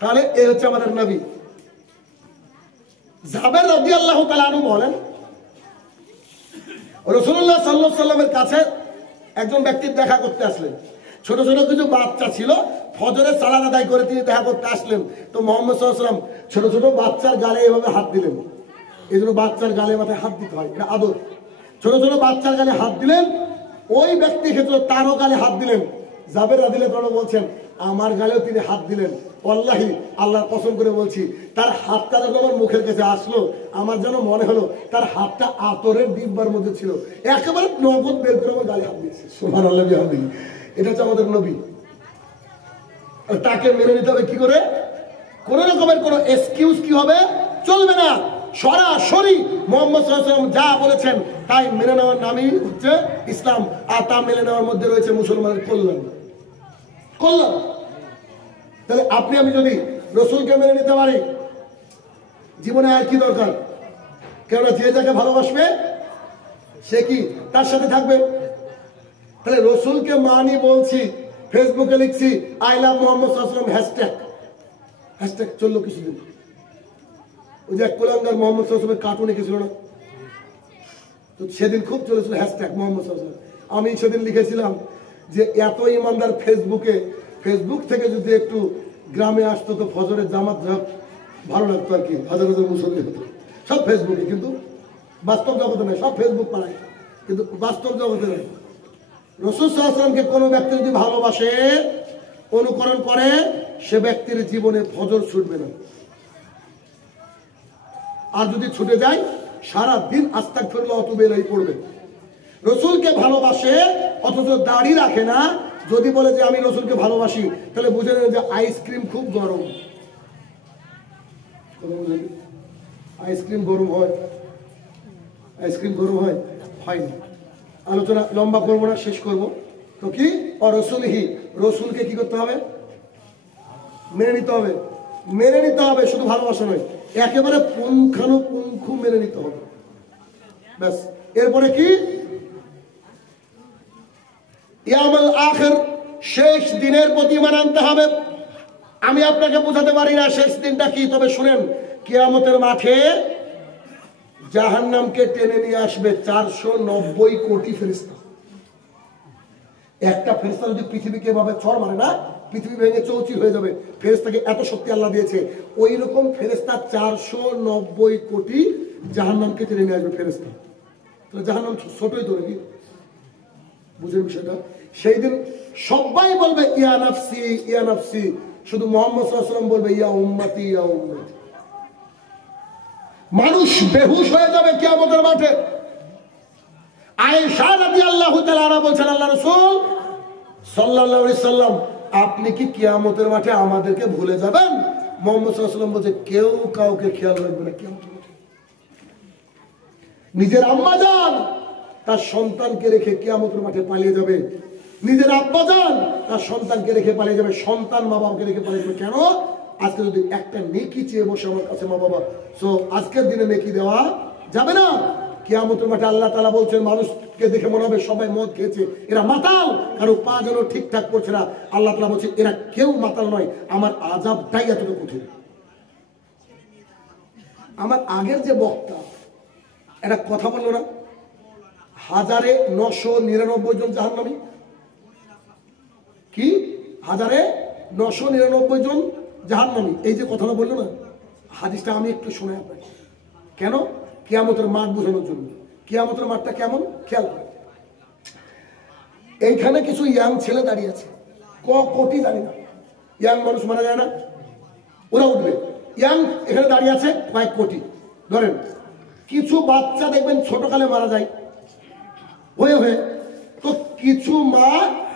তাহলে এই হচ্ছে আমাদের নবী। জাবের রাদিয়াল্লাহু তাআলা আনহু বলেন রাসূলুল্লাহ সাল্লাল্লাহু আলাইহি ওয়াসাল্লামের কাছে একজন ব্যক্তির দেখা করতে আসলেন। ছোট ছোট কিছু বাচ্চা ছিল, ফজরের সালাত আদায় করে তিনি দেখা করতে আসলেন। তো মুহাম্মদ সাল্লাল্লাহু আলাইহি ওয়াসাল্লাম ছোট ছোট বাচ্চার গালে এভাবে হাত দিলেন। এই জন্য বাচ্চার গালে মাথায় হাত দিতে হয়, এটা আদর। ছোট ছোট বাচ্চার গালে হাত দিলেন। ওই ব্যক্তি ক্ষেত্রে তারও গালে হাত দিলেন। জাবের রাদিয়াল্লাহু তাআলা বলছেন আমার গালেও তিনি হাত দিলেন। ওয়াল্লাহি, আল্লাহর কসম করে বলছি, তার হাতটা যখন আমার মুখের কাছে আসলো, আমার যেন মনে হলো তার হাতটা আতরের ডিব্বার মধ্যে ছিল। একেবারে নগদ বের করে আমার গালে হাত দিয়েছে। সুবহানাল্লাহ বিহামদিহি। এটা হচ্ছে আমাদের নবী। তাকে মেনে নিতে হবে কি করে? কোন রকমের কোন এক্সকিউজ কি হবে? চলবে না। সরাসরি মুহাম্মদ সাল্লাল্লাহু আলাইহি ওয়াসাল্লাম যা বলেছেন তাই মেনে নেওয়ার নামই হচ্ছে ইসলাম। আর তা মেনে নেওয়ার মধ্যে রয়েছে মুসলমানের কল্যাণ। তাহলে আপনি আমি যদি রাসূলকে মেনে নিতে পারি, জীবনে আর কি দরকার? কেননা যে যাকে ভালোবাসবে সে কি তার সাথে থাকবে। তাহলে রাসূলকে মানি বলছি, ফেসবুকে লিখছি আই লাভ মুহাম্মদ সাল্লাল্লাহু আলাইহি ওয়াসাল্লাম, হ্যাশট্যাগ চললো কিছুদিন। ওই যে কোলাঙ্গার মোহাম্মদ সাল্লাল্লাহু আলাইহি ওয়াসাল্লামের কার্টুন এঁকেছিল না, তো সেদিন খুব চলেছিল হ্যাশট্যাগ মোহাম্মদ সাল্লাল্লাহু আলাইহি ওয়াসাল্লাম। আমি সেদিন লিখেছিলাম যে এত ইমানদার ফেসবুক থেকে যদি একটু গ্রামে আসতো তো ফজরের জামাত ভালো লাগতো আর কি, হাজার হাজার মুসল্লি হতো সব ফেসবুকে, কিন্তু বাস্তব জগতে নয়, সব ফেসবুক পাড়ায়, কিন্তু বাস্তব জগতে নয়। রাসূল সাল্লাল্লাহু আলাইহি ওয়াসাল্লামকে কোনো ব্যক্তি যদি ভালোবাসে, অনুকরণ করে, সে ব্যক্তির জীবনে ফজর ছুটবে না। আর যদি ছুটে যায় সারা দিন আস্তাগফিরুল্লাহ ওয়া তুবু ইলাইহি পড়বে। রসুলকে ভালোবাসে অথচ দাড়ি রাখে না, যদি বলে যে আমি রসুলকে ভালোবাসি, তাহলে বুঝে নেন যে আইসক্রিম খুব গরম। আইসক্রিম গরম হয়? আইসক্রিম গরম হয়? হয় না। আলোচনা লম্বা করবো না, শেষ করবো। তো কি রসুলহি, রসুলকে কি করতে হবে? মেনে নিতে হবে। মেনে নিতে হবে, শুধু ভালোবাসা নয়, একেবারে পুঙ্খানুপুঙ্খু মেনে নিতে হবে। ব্যাস। এরপরে কি? ইয়াউমুল আখির, শেষ দিনের প্রতি ঈমান আনতে হবে। আমি আপনাকে বোঝাতে পারি না শেষ দিনটা কি, তবে শুনেন, কিয়ামতের মাঠে জাহান্নামকে টেনে নিয়ে আসবে 490 কোটি ফেরেশতা। একটা ফেরেশতা যদি পৃথিবীকে এভাবে চড় মারে না, পৃথিবী ভেঙে চৌচির হয়ে যাবে। ফেরেশতাকে এত শক্তি আল্লাহ দিয়েছে, ওই রকম ফেরেশতা 490 কোটি জাহান্নামকে টেনে নিয়ে আসবে ফেরেশতা। তাহলে জাহান্নাম ছোটই তো নাকি? বুঝেন বিষয়টা? সেই দিন সবাই বলবে ইয়া নাফসি ইয়া নাফসি, শুধু মুহাম্মদ সাল্লাল্লাহু আলাইহি ওয়াসাল্লাম বলবে ইয়া উম্মতি ইয়া উম্মতি। মানুষ বেহুশ হয়ে যাবে কিয়ামতের মাঠে। আয়েশা রাদিয়াল্লাহু তাআলা আনহা বলছেন, আল্লাহ রাসূল সাল্লাল্লাহু আলাইহি সাল্লাম, আপনি কি কিয়ামতের মাঠে আমাদেরকে ভুলে যাবেন? মুহাম্মদ সাল্লাল্লাহু আলাইহি ওয়াসাল্লাম বলছে, কেউ কাউকে খেয়াল রাখবে না কিয়ামতের মাঠে। নিজের আম্মা জান তার সন্তানকে রেখে কিয়ামতের মাঠে পালিয়ে যাবে, নিজের আব্বা জান তার সন্তানকে রেখে পালিয়ে যাবে, সন্তান মা বাবাকে রেখে পালিয়ে যাবে। কেন? আজকে যদি একটা নেকি চেয়ে বসে আমার কাছে মা বাবা, সো আজকের দিনে নেকি দেওয়া যাবে না। কিয়ামতের মাঠে আল্লাহ তাআলা বলছেন, মানুষকে দেখে মনে হবে সবাই মদ খেয়েছে, এরা মাতাল, কারো পা যেন ঠিকঠাক করছে না। আল্লাহ তাআলা বলছে, এরা কেউ মাতাল নয়, আমার আযাবটাই এতটা কঠিন। আমার আগের যে বক্তা একটা কথা বললো না, 1999 জন জাহান্নামী, কি 1999 জন জাহান্নামী, এই যে কথাটা বললো না, হাদিসটা আমি একটু শোনাই আপনাকে। কেন? কিয়ামতের মাঠ বোঝানোর জন্য। কিয়ামতের মাঠটা কেমন খেয়াল করেন। এইখানে কিছু ইয়াং ছেলে দাঁড়িয়ে আছে, কোটি জানি না, ইয়াং মানুষ মারা যায় না, ওরা উঠবে। ইয়াং এখানে দাঁড়িয়ে আছে কয়েক কোটি। ধরেন কিছু বাচ্চা দেখবেন ছোটকালে মারা যায় হয়ে হয়ে, তো কিছু মা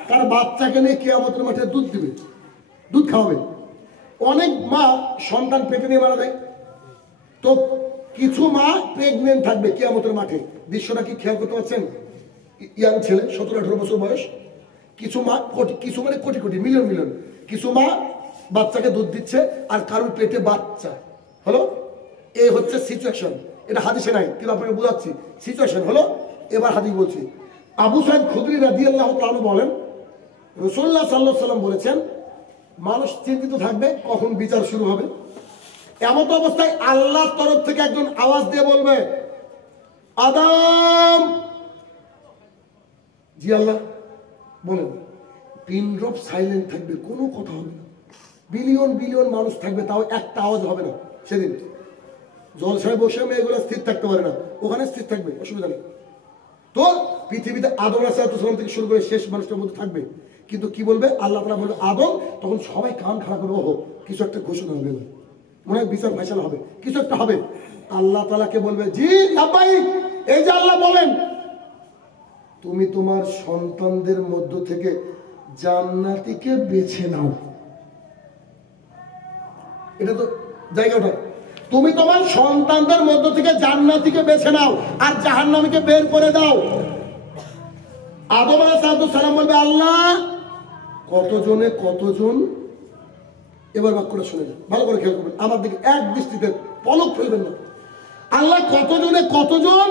তার বাচ্চাকে নিয়ে কিয়ামতের মাঠে দুধ দিবে, দুধ খাওয়াবে। অনেক মা সন্তান পেটে নিয়ে মারা যায়, তো কিছু মা প্রেগনেন্ট থাকবে কিয়ামতের মাঠে। দৃশ্যটা কি খেয়াল করতে পারছেন? ইয়াং ছেলে 17-18 বছর বয়স, কিছু মা কিছু মানে কোটি কোটি মিলিয়ন মিলিয়ন, কিছু মা বাচ্চাকে দুধ দিচ্ছে আর কারোর পেটে বাচ্চা হলো। এই হচ্ছে সিচুয়েশন। এটা হাদিসে নাই, কিন্তু আপনাকে বোঝাচ্ছি সিচুয়েশন হলো। এবার হাদিস বলছি। আবু সাঈদ খুদরি রাদিয়াল্লাহু তাআলা বলেন, রাসূলুল্লাহ সাল্লাল্লাহু আলাইহি ওয়াসাল্লাম বলেছেন, মানুষ চিন্তিত থাকবে কখন বিচার শুরু হবে। এমন অবস্থায় আল্লাহর তরফ থেকে একজন আওয়াজ দিয়ে বলবে, আদম। জি আল্লাহ বলেন। পিন ড্রপ সাইলেন্ট থাকবে, কোনো কথা হবে না। বিলিয়ন বিলিয়ন মানুষ থাকবে, তাও একটা আওয়াজ হবে না। সেদিন জলসায় বসে মেয়েগুলো স্থির থাকতে পারে না, ওখানে স্থির থাকবে, অসুবিধা নেই। তো পৃথিবীতে আদম আলাইহিস সালাম থেকে শুরু করে শেষ মানুষটার মধ্যে থাকবে। কিন্তু কি বলবে? আল্লাহ তাআলা বলবে আদম, তখন সবাই কান খাড়া করবে, ওহো কিছু একটা ঘোষণা হবে, মনে হয় বিচার ফাইসালা হবে, কিছু একটা হবে। আল্লাহ তাআলাকে বলবে, জি লাব্বাইক, এই যে আল্লাহ বলেন, তুমি তোমার সন্তানদের মধ্য থেকে জান্নাতীকে বেছে নাও। এটা তো জায়গাটা, তুমি তোমার সন্তানদের মধ্য থেকে জান্নাতীকে বেছে নাও আর জাহান্নামীকে বের করে দাও। আদম আলাইহিস সালাম বলবে, আল্লাহ কতজনে কতজন? এবার বাক্যটা শুনে যান, ভালো করে খেয়াল করবেন, আমার দিকে এক দৃষ্টিতে পলক ফেলবেন না। আল্লাহ কতজনে কতজন?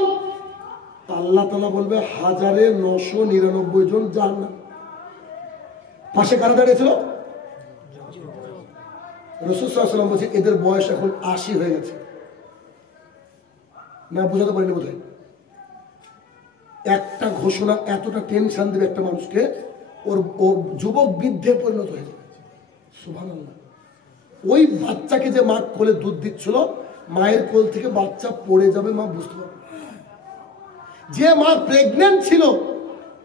আল্লাহ তাআলা বলবে 1999 জন জান্নাত। পাশে কারা দাঁড়িয়েছিল? রাসূল সাল্লাল্লাহু আলাইহি ওয়াসাল্লাম বলছে, এদের বয়স এখন 80 হয়ে গেছে। না বোঝাতে পারিনি বোধহয়। একটা ঘোষণা এতটা টেনশন দেবে একটা মানুষকে, ও যুবক বৃদ্ধে পরিণত হয়ে যাবে। সুবহানাল্লাহ। ওই বাচ্চাকে যে মা কোলে দুধ দিচ্ছিল, মায়ের কোল থেকে বাচ্চা পড়ে যাবে, মা বুঝতে পারবে। যে মা প্রেগনেন্ট ছিল,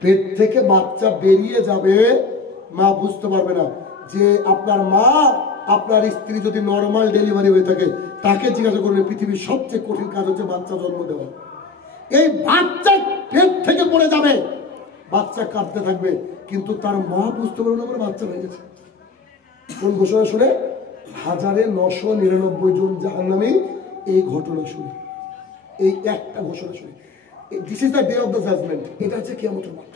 পেট থেকে বাচ্চা বেরিয়ে যাবে, মা বুঝতে পারবে না। যে আপনার মা, আপনার স্ত্রী যদি নর্মাল ডেলিভারি হয়ে থাকে, তাকে জিজ্ঞাসা করবে পৃথিবীর সবচেয়ে কঠিন কাজ হচ্ছে বাচ্চা জন্ম দেওয়া। এই বাচ্চা পেট থেকে পড়ে যাবে, বাচ্চা কাঁদতে থাকবে, কিন্তু তার মা বুঝতে পারবে না বাচ্চা হয়ে গেছে। কোন ঘোষণা শুনে? 1999 জন জাহান্নামী এই ঘটনা শুনে, এই একটা ঘোষণা শুনে। This is the day of the judgment. এটা হচ্ছে কিয়ামতের মাঠ।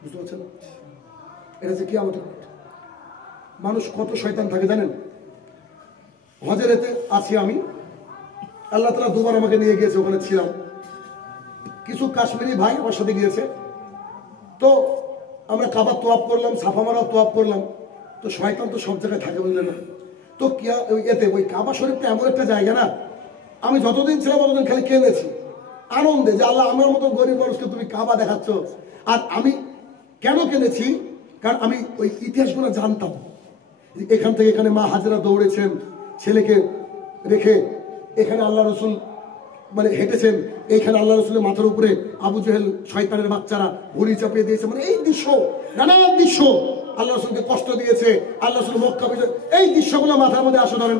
বুঝতে পারছেন? এটা হচ্ছে কিয়ামতের মাঠ। মানুষ কত শয়তান থাকে জানেন? হজেরেতে আছি আমি, আল্লাহ তাআলা দুবার আমাকে নিয়ে গিয়েছে, ওখানে ছিলাম। কিছু কাশ্মীরি ভাই আমার সাথে গিয়েছে। তো আমরা কাবা তোয়াফ করলাম, সাফা মারাও তোয়াফ করলাম। তো শয়তান তো সব জায়গায় থাকে, বুঝলেন না? তো এতে ওই কাবা শরীফটা এমন একটা জায়গা না, আমি যতদিন ছিলাম ততদিন খালি কেঁদেছি আনন্দে, যে আল্লাহ আমার মতো গরিব মানুষকে তুমি কাবা দেখাচ্ছ। আর আমি কেন কেঁদেছি? কারণ আমি ওই ইতিহাসগুলো জানতাম। এখান থেকে এখানে মা হাজেরা দৌড়েছেন ছেলেকে রেখে, এখানে আল্লাহ রসুল মানে হেঁটেছেন, এইখানে আল্লাহ রসুলের মাথার উপরে আবু জেহেল শয়তানের বাচ্চারা ঘুড়ি চাপিয়ে দিয়েছে। মানে এই দৃশ্য, নানান দৃশ্য, আল্লাহ রসুলকে কষ্ট দিয়েছে, আল্লাহ রসুল মক্কা বিজয়, এই দৃশ্যগুলো মাথার মধ্যে আসে ধরেন।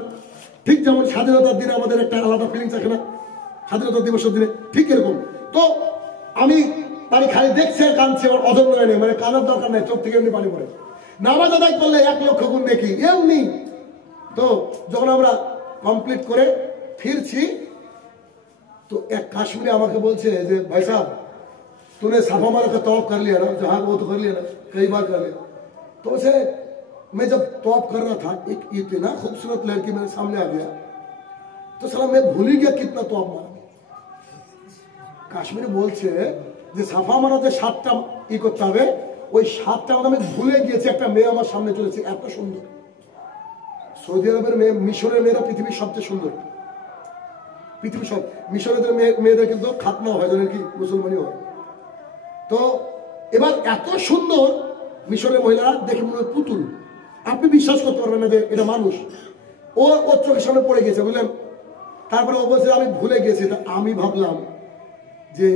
ঠিক যেমন স্বাধীনতার দিনে আমাদের একটা আলাদা ফিলিংস আছে না, স্বাধীনতা দিবসের দিনে, ঠিক এরকম। তো আমি মানে খালি দেখছে আর কাঁদছে, আমার অজন্য হয় নেই, মানে কানার দরকার নেই, চোখ থেকে এমনি পানি পড়ে। নামাজ আদায় করলে 1 লক্ষ গুণ নেকি এমনি। তো যখন আমরা কমপ্লিট করে ফিরছি, তো এক কাশ্মীরে আমাকে বলছে যে ভাই সাহেব तूने सफा मारा का तौफ कर लिया ना? जहाँ वो तो कर लिया ना, कई बार कर लिया। तो उसे मैं जब तौफ कर रहा था, एक इतना खूबसूरत लड़की मेरे सामने आ गया, तो साला मैं भूल ही गया कितना तौफ मारा। কাশ্মীরে বলছে যে সাফা মারাতে 7টা ই করতে হবে, ওই 7টা আমি ভুলে গিয়েছি। একটা মেয়ে আমার সামনে চলেছে, এত সুন্দর। সৌদি আরবের মেয়ে, মিশরের মেয়েরা পৃথিবীর সবচেয়ে সুন্দর। পৃথিবীর সব মিশরের মেয়েদের কিন্তু খাতনা হয়, জানেন কি, মুসলমানই হয়। তো এবার এত সুন্দর মিশরের মহিলারা দেখে মনে হয় পুতুল, আপনি বিশ্বাস করতে পারবেন না যে এটা মানুষ। ওর চোখের সামনে পড়ে গেছে, বুঝলেন? তারপরে ও বলছে আমি ভুলে গেছি। তা আমি ভাবলাম যে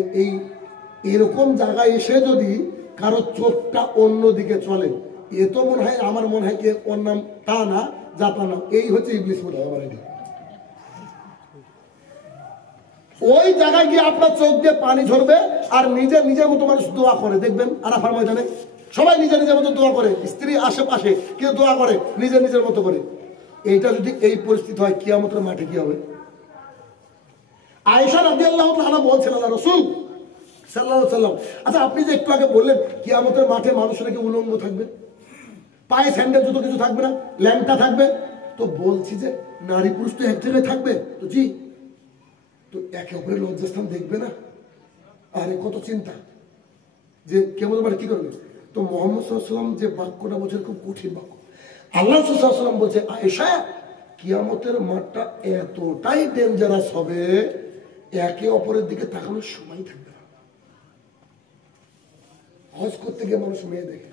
এরকম জায়গায় এসে যদি কারো চোখটা অন্যদিকে চলে, এ তো মনে হয়, আমার মনে হয় কি ওর নাম তা না, জাতা না, এই হচ্ছে ইবলিস মনে হয় আমার। ওই জায়গায় গিয়ে আপনার চোখ দিয়ে পানি ঝরবে, আর নিজের মতো মানুষ দোয়া করে, দেখবেন আরাফার ময়দানে সবাই নিজের মতো দোয়া করে, স্ত্রী আশেপাশে কেউ দোয়া করে নিজের মতো করে। এইটা যদি এই পরিস্থিতি হয়, কিয়ামতের মাঠে কি হবে? আয়েশা রাদিয়াল্লাহু তাআলা বলছেন আল্লাহ রাসূল সাল্লাল্লাহু আলাইহি ওয়াসাল্লাম, আচ্ছা আপনি যে একটু আগে বললেন কিয়ামতের মাঠে মানুষ নাকি উলঙ্গ থাকবে, পায়ে স্যান্ডেল জুতো কিছু থাকবে না, ল্যাংটা থাকবে। তো বলছি যে নারী পুরুষ তো এক জায়গায় থাকবে, তো জি, তো একে অপরের লজ্জাস্থান দেখবে না? আরে কত চিন্তা যে কিয়ামতের মাঠে কি করবে। তো মুহাম্মদ সাল্লাল্লাহু আলাইহি ওয়াসাল্লাম যে বাক্যটা বলছেন খুব কঠিন বাক্য। আল্লাহ সাল্লাল্লাহু আলাইহি ওয়াসাল্লাম বলছে, আয়েশা কিয়ামতের মাঠটা এতটাই ডেঞ্জারাস হবে, একে অপরের দিকে তাকানোর সময় থাকবে না। হজ করতে গিয়ে মানুষ মেয়ে দেখে,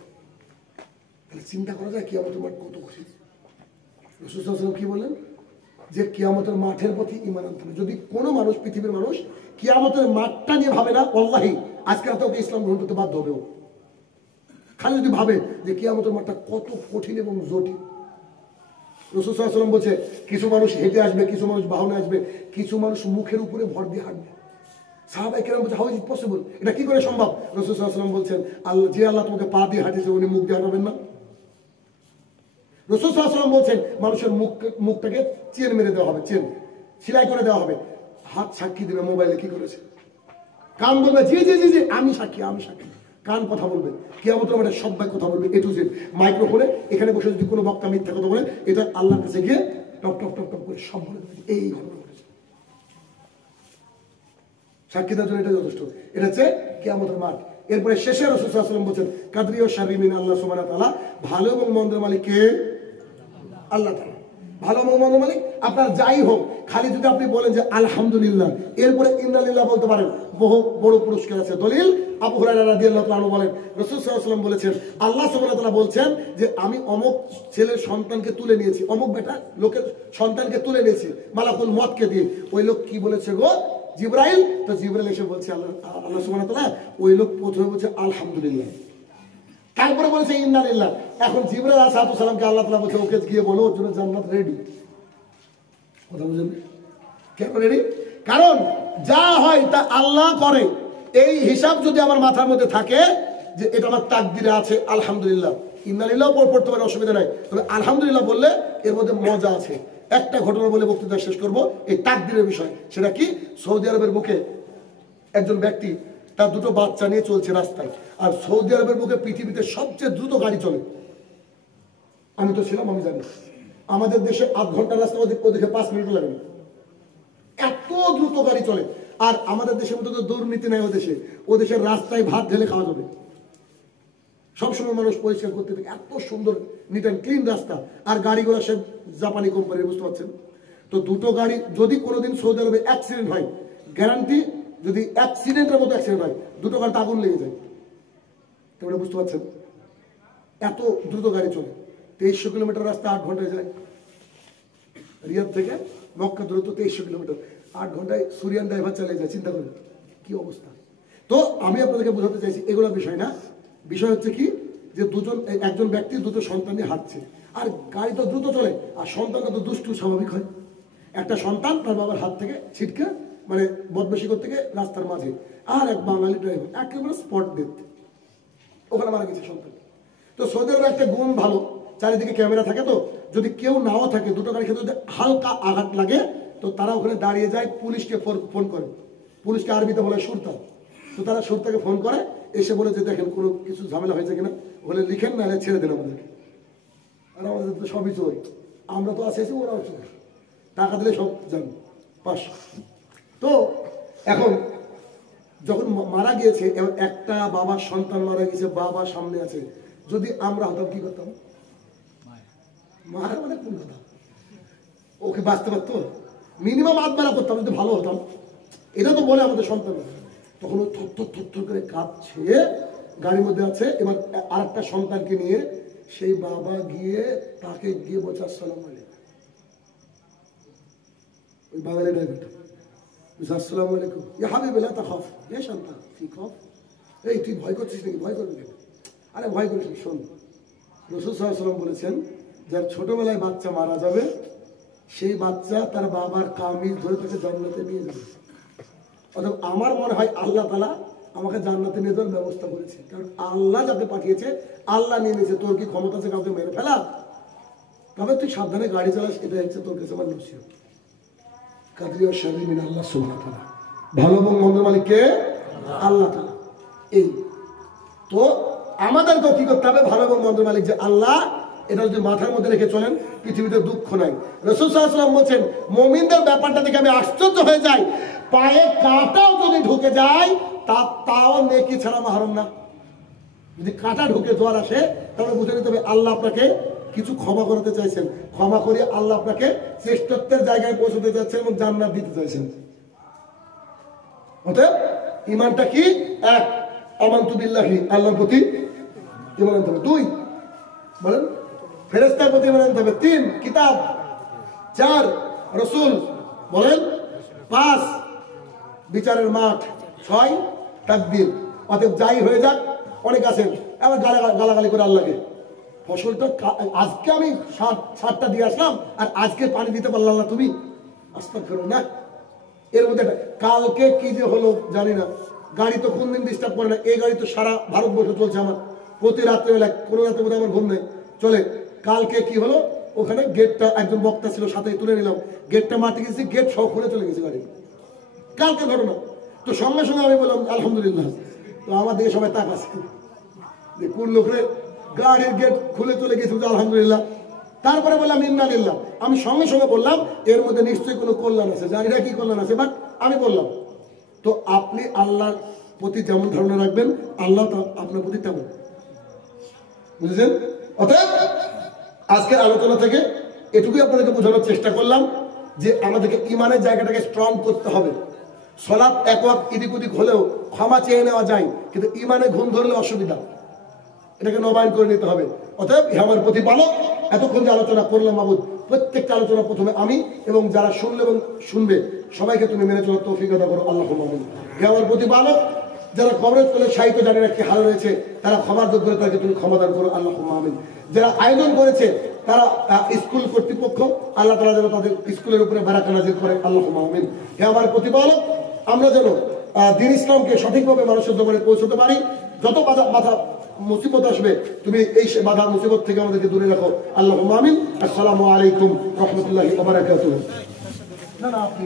তাহলে চিন্তা করা যায় কিয়ামতের মাঠ কত কঠিন। রাসূল সাল্লাল্লাহু আলাইহি ওয়াসাল্লাম কি বললেন? যে কিয়ামতের মাঠের প্রতি ঈমান আনতে হবে। যদি কোনো মানুষ, পৃথিবীর মানুষ কিয়ামতের মাঠটা নিয়ে ভাবে না, আল্লাহি আজকে রাতে ওকে ইসলাম গ্রহণ করতে বাধ্য হবে। খালি যদি ভাবে যে কিয়ামতের মাঠটা কত কঠিন এবং জটিল। রাসূল সাল্লাল্লাহু আলাইহি ওয়াসাল্লাম বলছে, কিছু মানুষ হেঁটে আসবে, কিছু মানুষ বাহনে আসবে, কিছু মানুষ মুখের উপরে ভর দিয়ে হাঁটবে। সাহাবায়ে কেরাম বলছে, হাউ ইজ ইট পসিবল? এটা কি করে সম্ভব? রাসূল সাল্লাল্লাহু আলাইহি ওয়াসাল্লাম বলছেন, আল্লাহ যে আল্লাহ তোমাকে পা দিয়ে হাঁটিয়েছে, উনি মুখ দিয়ে হাঁটাবেন না? রাসূল সাল্লাল্লাহু আলাইহি ওয়াসাল্লাম বলছেন, মানুষের মুখটাকে চেন মেরে দেওয়া হবে, চেন সেলাই করে দেওয়া হবে। হাত সাক্ষী দেবে মোবাইলে কি করেছে, কান বলবে জি জি জি জি আমি সাক্ষী, আমি সাক্ষী। কান কথা বলবে, কিয়ামতের মাঠে সবাই কথা বলবে, এ টু জেড মাইক্রোফোনে। এখানে বসে যদি কোনো বক্তা মিথ্যা কথা বলে, এটা আল্লাহর কাছে গিয়ে টপ টপ টপ টপ করে সব বলে দেবে, এই ঘটনা ঘটেছে। সাক্ষী দেওয়ার জন্য এটা যথেষ্ট। এটা হচ্ছে কিয়ামতের মাঠ। এরপরে শেষে রাসূল সাল্লাল্লাহু আলাইহি ওয়াসাল্লাম বলছেন, কাদরি ও শাররি মিন আল্লাহ সুবহানাহু ওয়া তাআলা, ভালো এবং মন্দের মালিক কে? আল্লাহ তাআলা। ভালো এবং মন্দের মালিক আপনার যাই হোক, খালি যদি আপনি বলেন যে আলহামদুলিল্লাহ, এরপরে ইন্নালিল্লাহ বলতে পারেন, বহু বড় পুরস্কার আছে। দলিল আবু হুরায়রা রাদিয়াল্লাহু তাআলা বলেন, রাসূল সাল্লাল্লাহু আলাইহি ওয়াসাল্লাম বলেছেন, আল্লাহ সুবহানাহু ওয়া তাআলা বলছেন যে আমি অমুক ছেলের সন্তানকে তুলে নিয়েছি, অমুক বেটা লোকের সন্তানকে তুলে নিয়েছি মালাকুল মউতকে দিয়ে। ওই লোক কি বলেছে গো? জিবরাইল। তো জিবরাইল এসে বলছে আল্লাহ সুবহানাহু ওয়া তাআলা, ওই লোক প্রথমে বলছে আলহামদুলিল্লাহ, তারপরে বলেছে ইন্নালিল্লাহ। এখন জিবরাইল আলাইহিস সালামকে আল্লাহ তাআলা বলছে ওকে গিয়ে বলো ওর জন্য জান্নাত রেডি। কথা বুঝলেন? কেন রেডি? কারণ যা হয় তা আল্লাহ করে। এই হিসাব যদি আমার মাথার মধ্যে থাকে যে এটা আমার তাকদিরে আছে, আলহামদুলিল্লাহ, ইন্নালিল্লাহ পড়তে পারে, অসুবিধা নাই, তবে আলহামদুলিল্লাহ বললে এর মধ্যে মজা আছে। একটা ঘটনা বলে বক্তৃতা শেষ করব, এই তাকদিরের বিষয়। সেটা কি? সৌদি আরবের বুকে একজন ব্যক্তি তার দুটো বাচ্চা নিয়ে চলছে রাস্তায়, আর সৌদি আরবের বুকে পৃথিবীতে সবচেয়ে দ্রুত গাড়ি চলে। আমি তো ছিলাম, আমি জানি। আমাদের দেশে 8 ঘন্টা রাস্তা, ওদিকে 5 মিনিট লাগে না, এত দ্রুত গাড়ি চলে। আর আমাদের দেশের মধ্যে তো দুর্নীতি নাই। ও দেশের রাস্তায় ভাত ঢেলে খাওয়া যাবে, সবসময় মানুষ পরিষ্কার করতে থাকে, এত সুন্দর নিট অ্যান্ড ক্লিন রাস্তা। আর গাড়িগুলো সে জাপানি কোম্পানির, বুঝতে পারছেন তো? দুটো গাড়ি যদি কোনোদিন সৌদি আরবে অ্যাক্সিডেন্ট হয়, গ্যারান্টি, যদি অ্যাক্সিডেন্টের মতো অ্যাক্সিডেন্ট হয়, দুটো গাড়িতে আগুন লেগে যায়। তোমরা বুঝতে পারছেন? এত দ্রুত গাড়ি চলে। 2300 কিলোমিটার রাস্তা 8 ঘন্টায় যায়। রিয়াদ থেকে মক্কা দূরত্ব 2300 কিলোমিটার, 8 ঘন্টায় সুরিয়ান ড্রাইভার চালিয়ে যায়। চিন্তা করেন কি অবস্থা। তো আমি আপনাদেরকে বোঝাতে চাইছি এগুলো বিষয় না। বিষয় হচ্ছে কি যে একজন ব্যক্তি দুটো সন্তান নিয়ে হাঁটছে, আর গাড়ি তো দ্রুত চলে, আর সন্তানটা তো দুষ্টু স্বাভাবিক হয়। একটা সন্তান তার বাবার হাত থেকে ছিটকে, মানে বদমাশি করতে গিয়ে রাস্তার মাঝে, আর এক বাঙালি ড্রাইভার একেবারে স্পট ডেথ, ওখানে মারা গেছে সন্তান। তো সৌদি আরবে একটা গুণ ভালো, চারিদিকে ক্যামেরা থাকে, তো যদি কেউ নাও থাকে, দুটো গাড়ি ক্ষেত্রে যদি হালকা আঘাত লাগে, তো তারা ওখানে দাঁড়িয়ে যায়, পুলিশকে ফোন করে। পুলিশকে আরবিতে বলে সুরতা। তো তারা সুরতাকে ফোন করে, এসে বলে যে দেখেন কোনো কিছু ঝামেলা হয়েছে কিনা, বলে লিখেন, না ছেড়ে দেন আমাদেরকে। আর আমাদের তো সবই চোর, আমরা তো আসেছি, ওরাও চোর, টাকা দিলে সব জানি পাস। তো এখন যখন মারা গিয়েছে, একটা বাবার সন্তান মারা গেছে, বাবা সামনে আছে, যদি আমরা হতাম কি করতাম? মারা মানে কোন কথা, ওকে বাঁচতে পারতো? মিনিমাম আধবেলা করতাম যদি ভালো হতাম। এটা তো বলে আমাদের সন্তান। তখন ও থর করে কাঁদছে, গাড়ির মধ্যে আছে। এবার আর একটা সন্তানকে নিয়ে সেই বাবা গিয়ে তাকে গিয়ে বলছে আসসালামু আলাইকুম। ওই বাঙালি ড্রাইভারটা বলছে আসসালামু আলাইকুম, ইয়া হাবিবি লা তাখাফ, লে শান্তা কি খফ, এই তুই ভয় করছিস নাকি? ভয় করবি না, আরে ভয় করিস। শোন, রাসূল সাল্লাল্লাহু আলাইহি ওয়াসাল্লাম বলেছেন, যার ছোটবেলায় বাচ্চা মারা যাবে, সেই বাচ্চা তার বাবার কামিজ ধরে তাকে জান্নাতে নিয়ে যাবে। অর্থাৎ আমার মনে হয় আল্লাহ তাআলা আমাকে জান্নাতে নিয়ে যাওয়ার ব্যবস্থা করেছে, কারণ আল্লাহ যাকে পাঠিয়েছে আল্লাহ নিয়ে নিয়েছে। তোর কি ক্ষমতা আছে কাউকে মেরে ফেলা? তবে তুই সাবধানে গাড়ি চালাস, এটা হচ্ছে তোর কাছে আমার নসিহত। কাদরিয়া শারীমিন আল্লাহ সুবহানাহু ওয়া তাআলা, ভালো এবং মন্দের মালিক কে? আল্লাহ তাআলা। এই তো আমাদেরকেও কি করতে হবে? ভালো এবং মন্দের মালিক যে আল্লাহ, এটা যদি মাথার মধ্যে রেখে চলেন, পৃথিবীতে দুঃখ নাই। রাসূল সাল্লাল্লাহু আলাইহি ওয়াসাল্লাম বলেন, মুমিনদের ব্যাপারটা দেখে আমি আশ্চর্য হয়ে যাই, পায়ে কাঁটাও যদি ঢুকে যায় তাও নেকি ছাড়া মাহরুম না। যদি কাঁটা ঢুকে জ্বর আসে, তাহলে বুঝে নিতে হবে আল্লাহ আপনাকে কিছু ক্ষমা করতে চাইছেন, ক্ষমা করে আল্লাহ আপনাকে শ্রেষ্ঠত্বের জায়গায় পৌঁছতে চাচ্ছেন এবং জান্নাত দিতে চাইছেন। অতএব ঈমানটা কি? এক, আমানতু বিল্লাহি, আল্লাহর প্রতি ঈমান আনতে হবে। 2, বলেন ফেরেশতার প্রতি ঈমান আনতে হবে। 3, কিতাব। 4, রাসূল। বলেন 5, বিচারের মাঠ। 6, তাকদীর। অতএব যাই হয়ে যাক, অনেক আছেন আবার গালাগালি করে আল্লাহকে, ফসলটা আজকে আমি 7টা দিয়ে আসলাম, আর আজকে পানি দিতে পারলাম না, তুমি আস্তাগফিরুল্লাহ না। এর মধ্যে কালকে কি যে হলো জানি না, গাড়ি তো কোনদিন ডিস্টার্ব করে না, এই গাড়ি তো সারা ভারতবর্ষ চলছে আমার, প্রতি রাত্রেবেলা, কোনো রাতের মধ্যে আমার ঘুম নেই, চলে। কালকে কি হলো, ওখানে গেটটা, একজন বক্তা ছিল সাথে, তুলে নিলাম, গেটটা মাটি গেছি, গেট সহ খুলে চলে গেছে গাড়ি, কালকে ঘটনা। তো সঙ্গে সঙ্গে আমি বললাম আলহামদুলিল্লাহ। তো আমার দিকে সবাই তাকাচ্ছে যে কোন লোকরে গাড়ির গেট খুলে চলে গেছে, আলহামদুলিল্লাহ। তারপরে বললাম ইন্নালিল্লাহ। আমি সঙ্গে সঙ্গে বললাম এর মধ্যে নিশ্চয়ই কোনো কল্যাণ আছে, জানি না কি কল্যাণ আছে, বাট আমি বললাম। তো আপনি আল্লাহর প্রতি যেমন ধারণা রাখবেন, আল্লাহ আপনার প্রতি তেমন, বুঝেছেন? অতএব আজকের আলোচনা থেকে এটুকুই আপনাদেরকে বোঝানোর চেষ্টা করলাম যে আমাদেরকে ইমানের জায়গাটাকে স্ট্রং করতে হবে। সালাত এক ওয়াক্ত এদিক ওদিক হলেও ক্ষমা চেয়ে নেওয়া যায়, কিন্তু ইমানে ঘুম ধরলে অসুবিধা, এটাকে নবায়ন করে নিতে হবে। অতএব আমার প্রতিপালক, এতক্ষণ যে আলোচনা করলাম মাবুদ, প্রত্যেকটা আলোচনা প্রথমে আমি এবং যারা শুনলে এবং শুনবে সবাইকে তুমি মেনে চলার তৌফিক আদা করো, আল্লাহুম্মা আমিন। হে আমার প্রতিপালক, যারা কবরের তলে সাহিত্য জানি না কি হাল রয়েছে, তারা ক্ষমার যোগ্য, তাকে তুমি ক্ষমাদান করো, আল্লাহুম্মা আমিন। যারা আয়োজন করেছে তারা স্কুল কর্তৃপক্ষ, আল্লাহ তাআলা যেন তাদের স্কুলের উপরে বারাকা নাযিল করে, আল্লাহুম্মা আমিন। হে আমার প্রতিপালক, আমরা যেন দ্বীন ইসলামকে সঠিকভাবে মানুষের দরবারে পৌঁছতে পারি। যত বাধা মুসিবত আসবে, তুমি এই বাধা মুসিবত থেকে আমাদেরকে দূরে রাখো, আল্লাহুম্মা আমিন। আসসালামু আলাইকুম রাহমাতুল্লাহি ওয়া বারাকাতুহু। না আপনি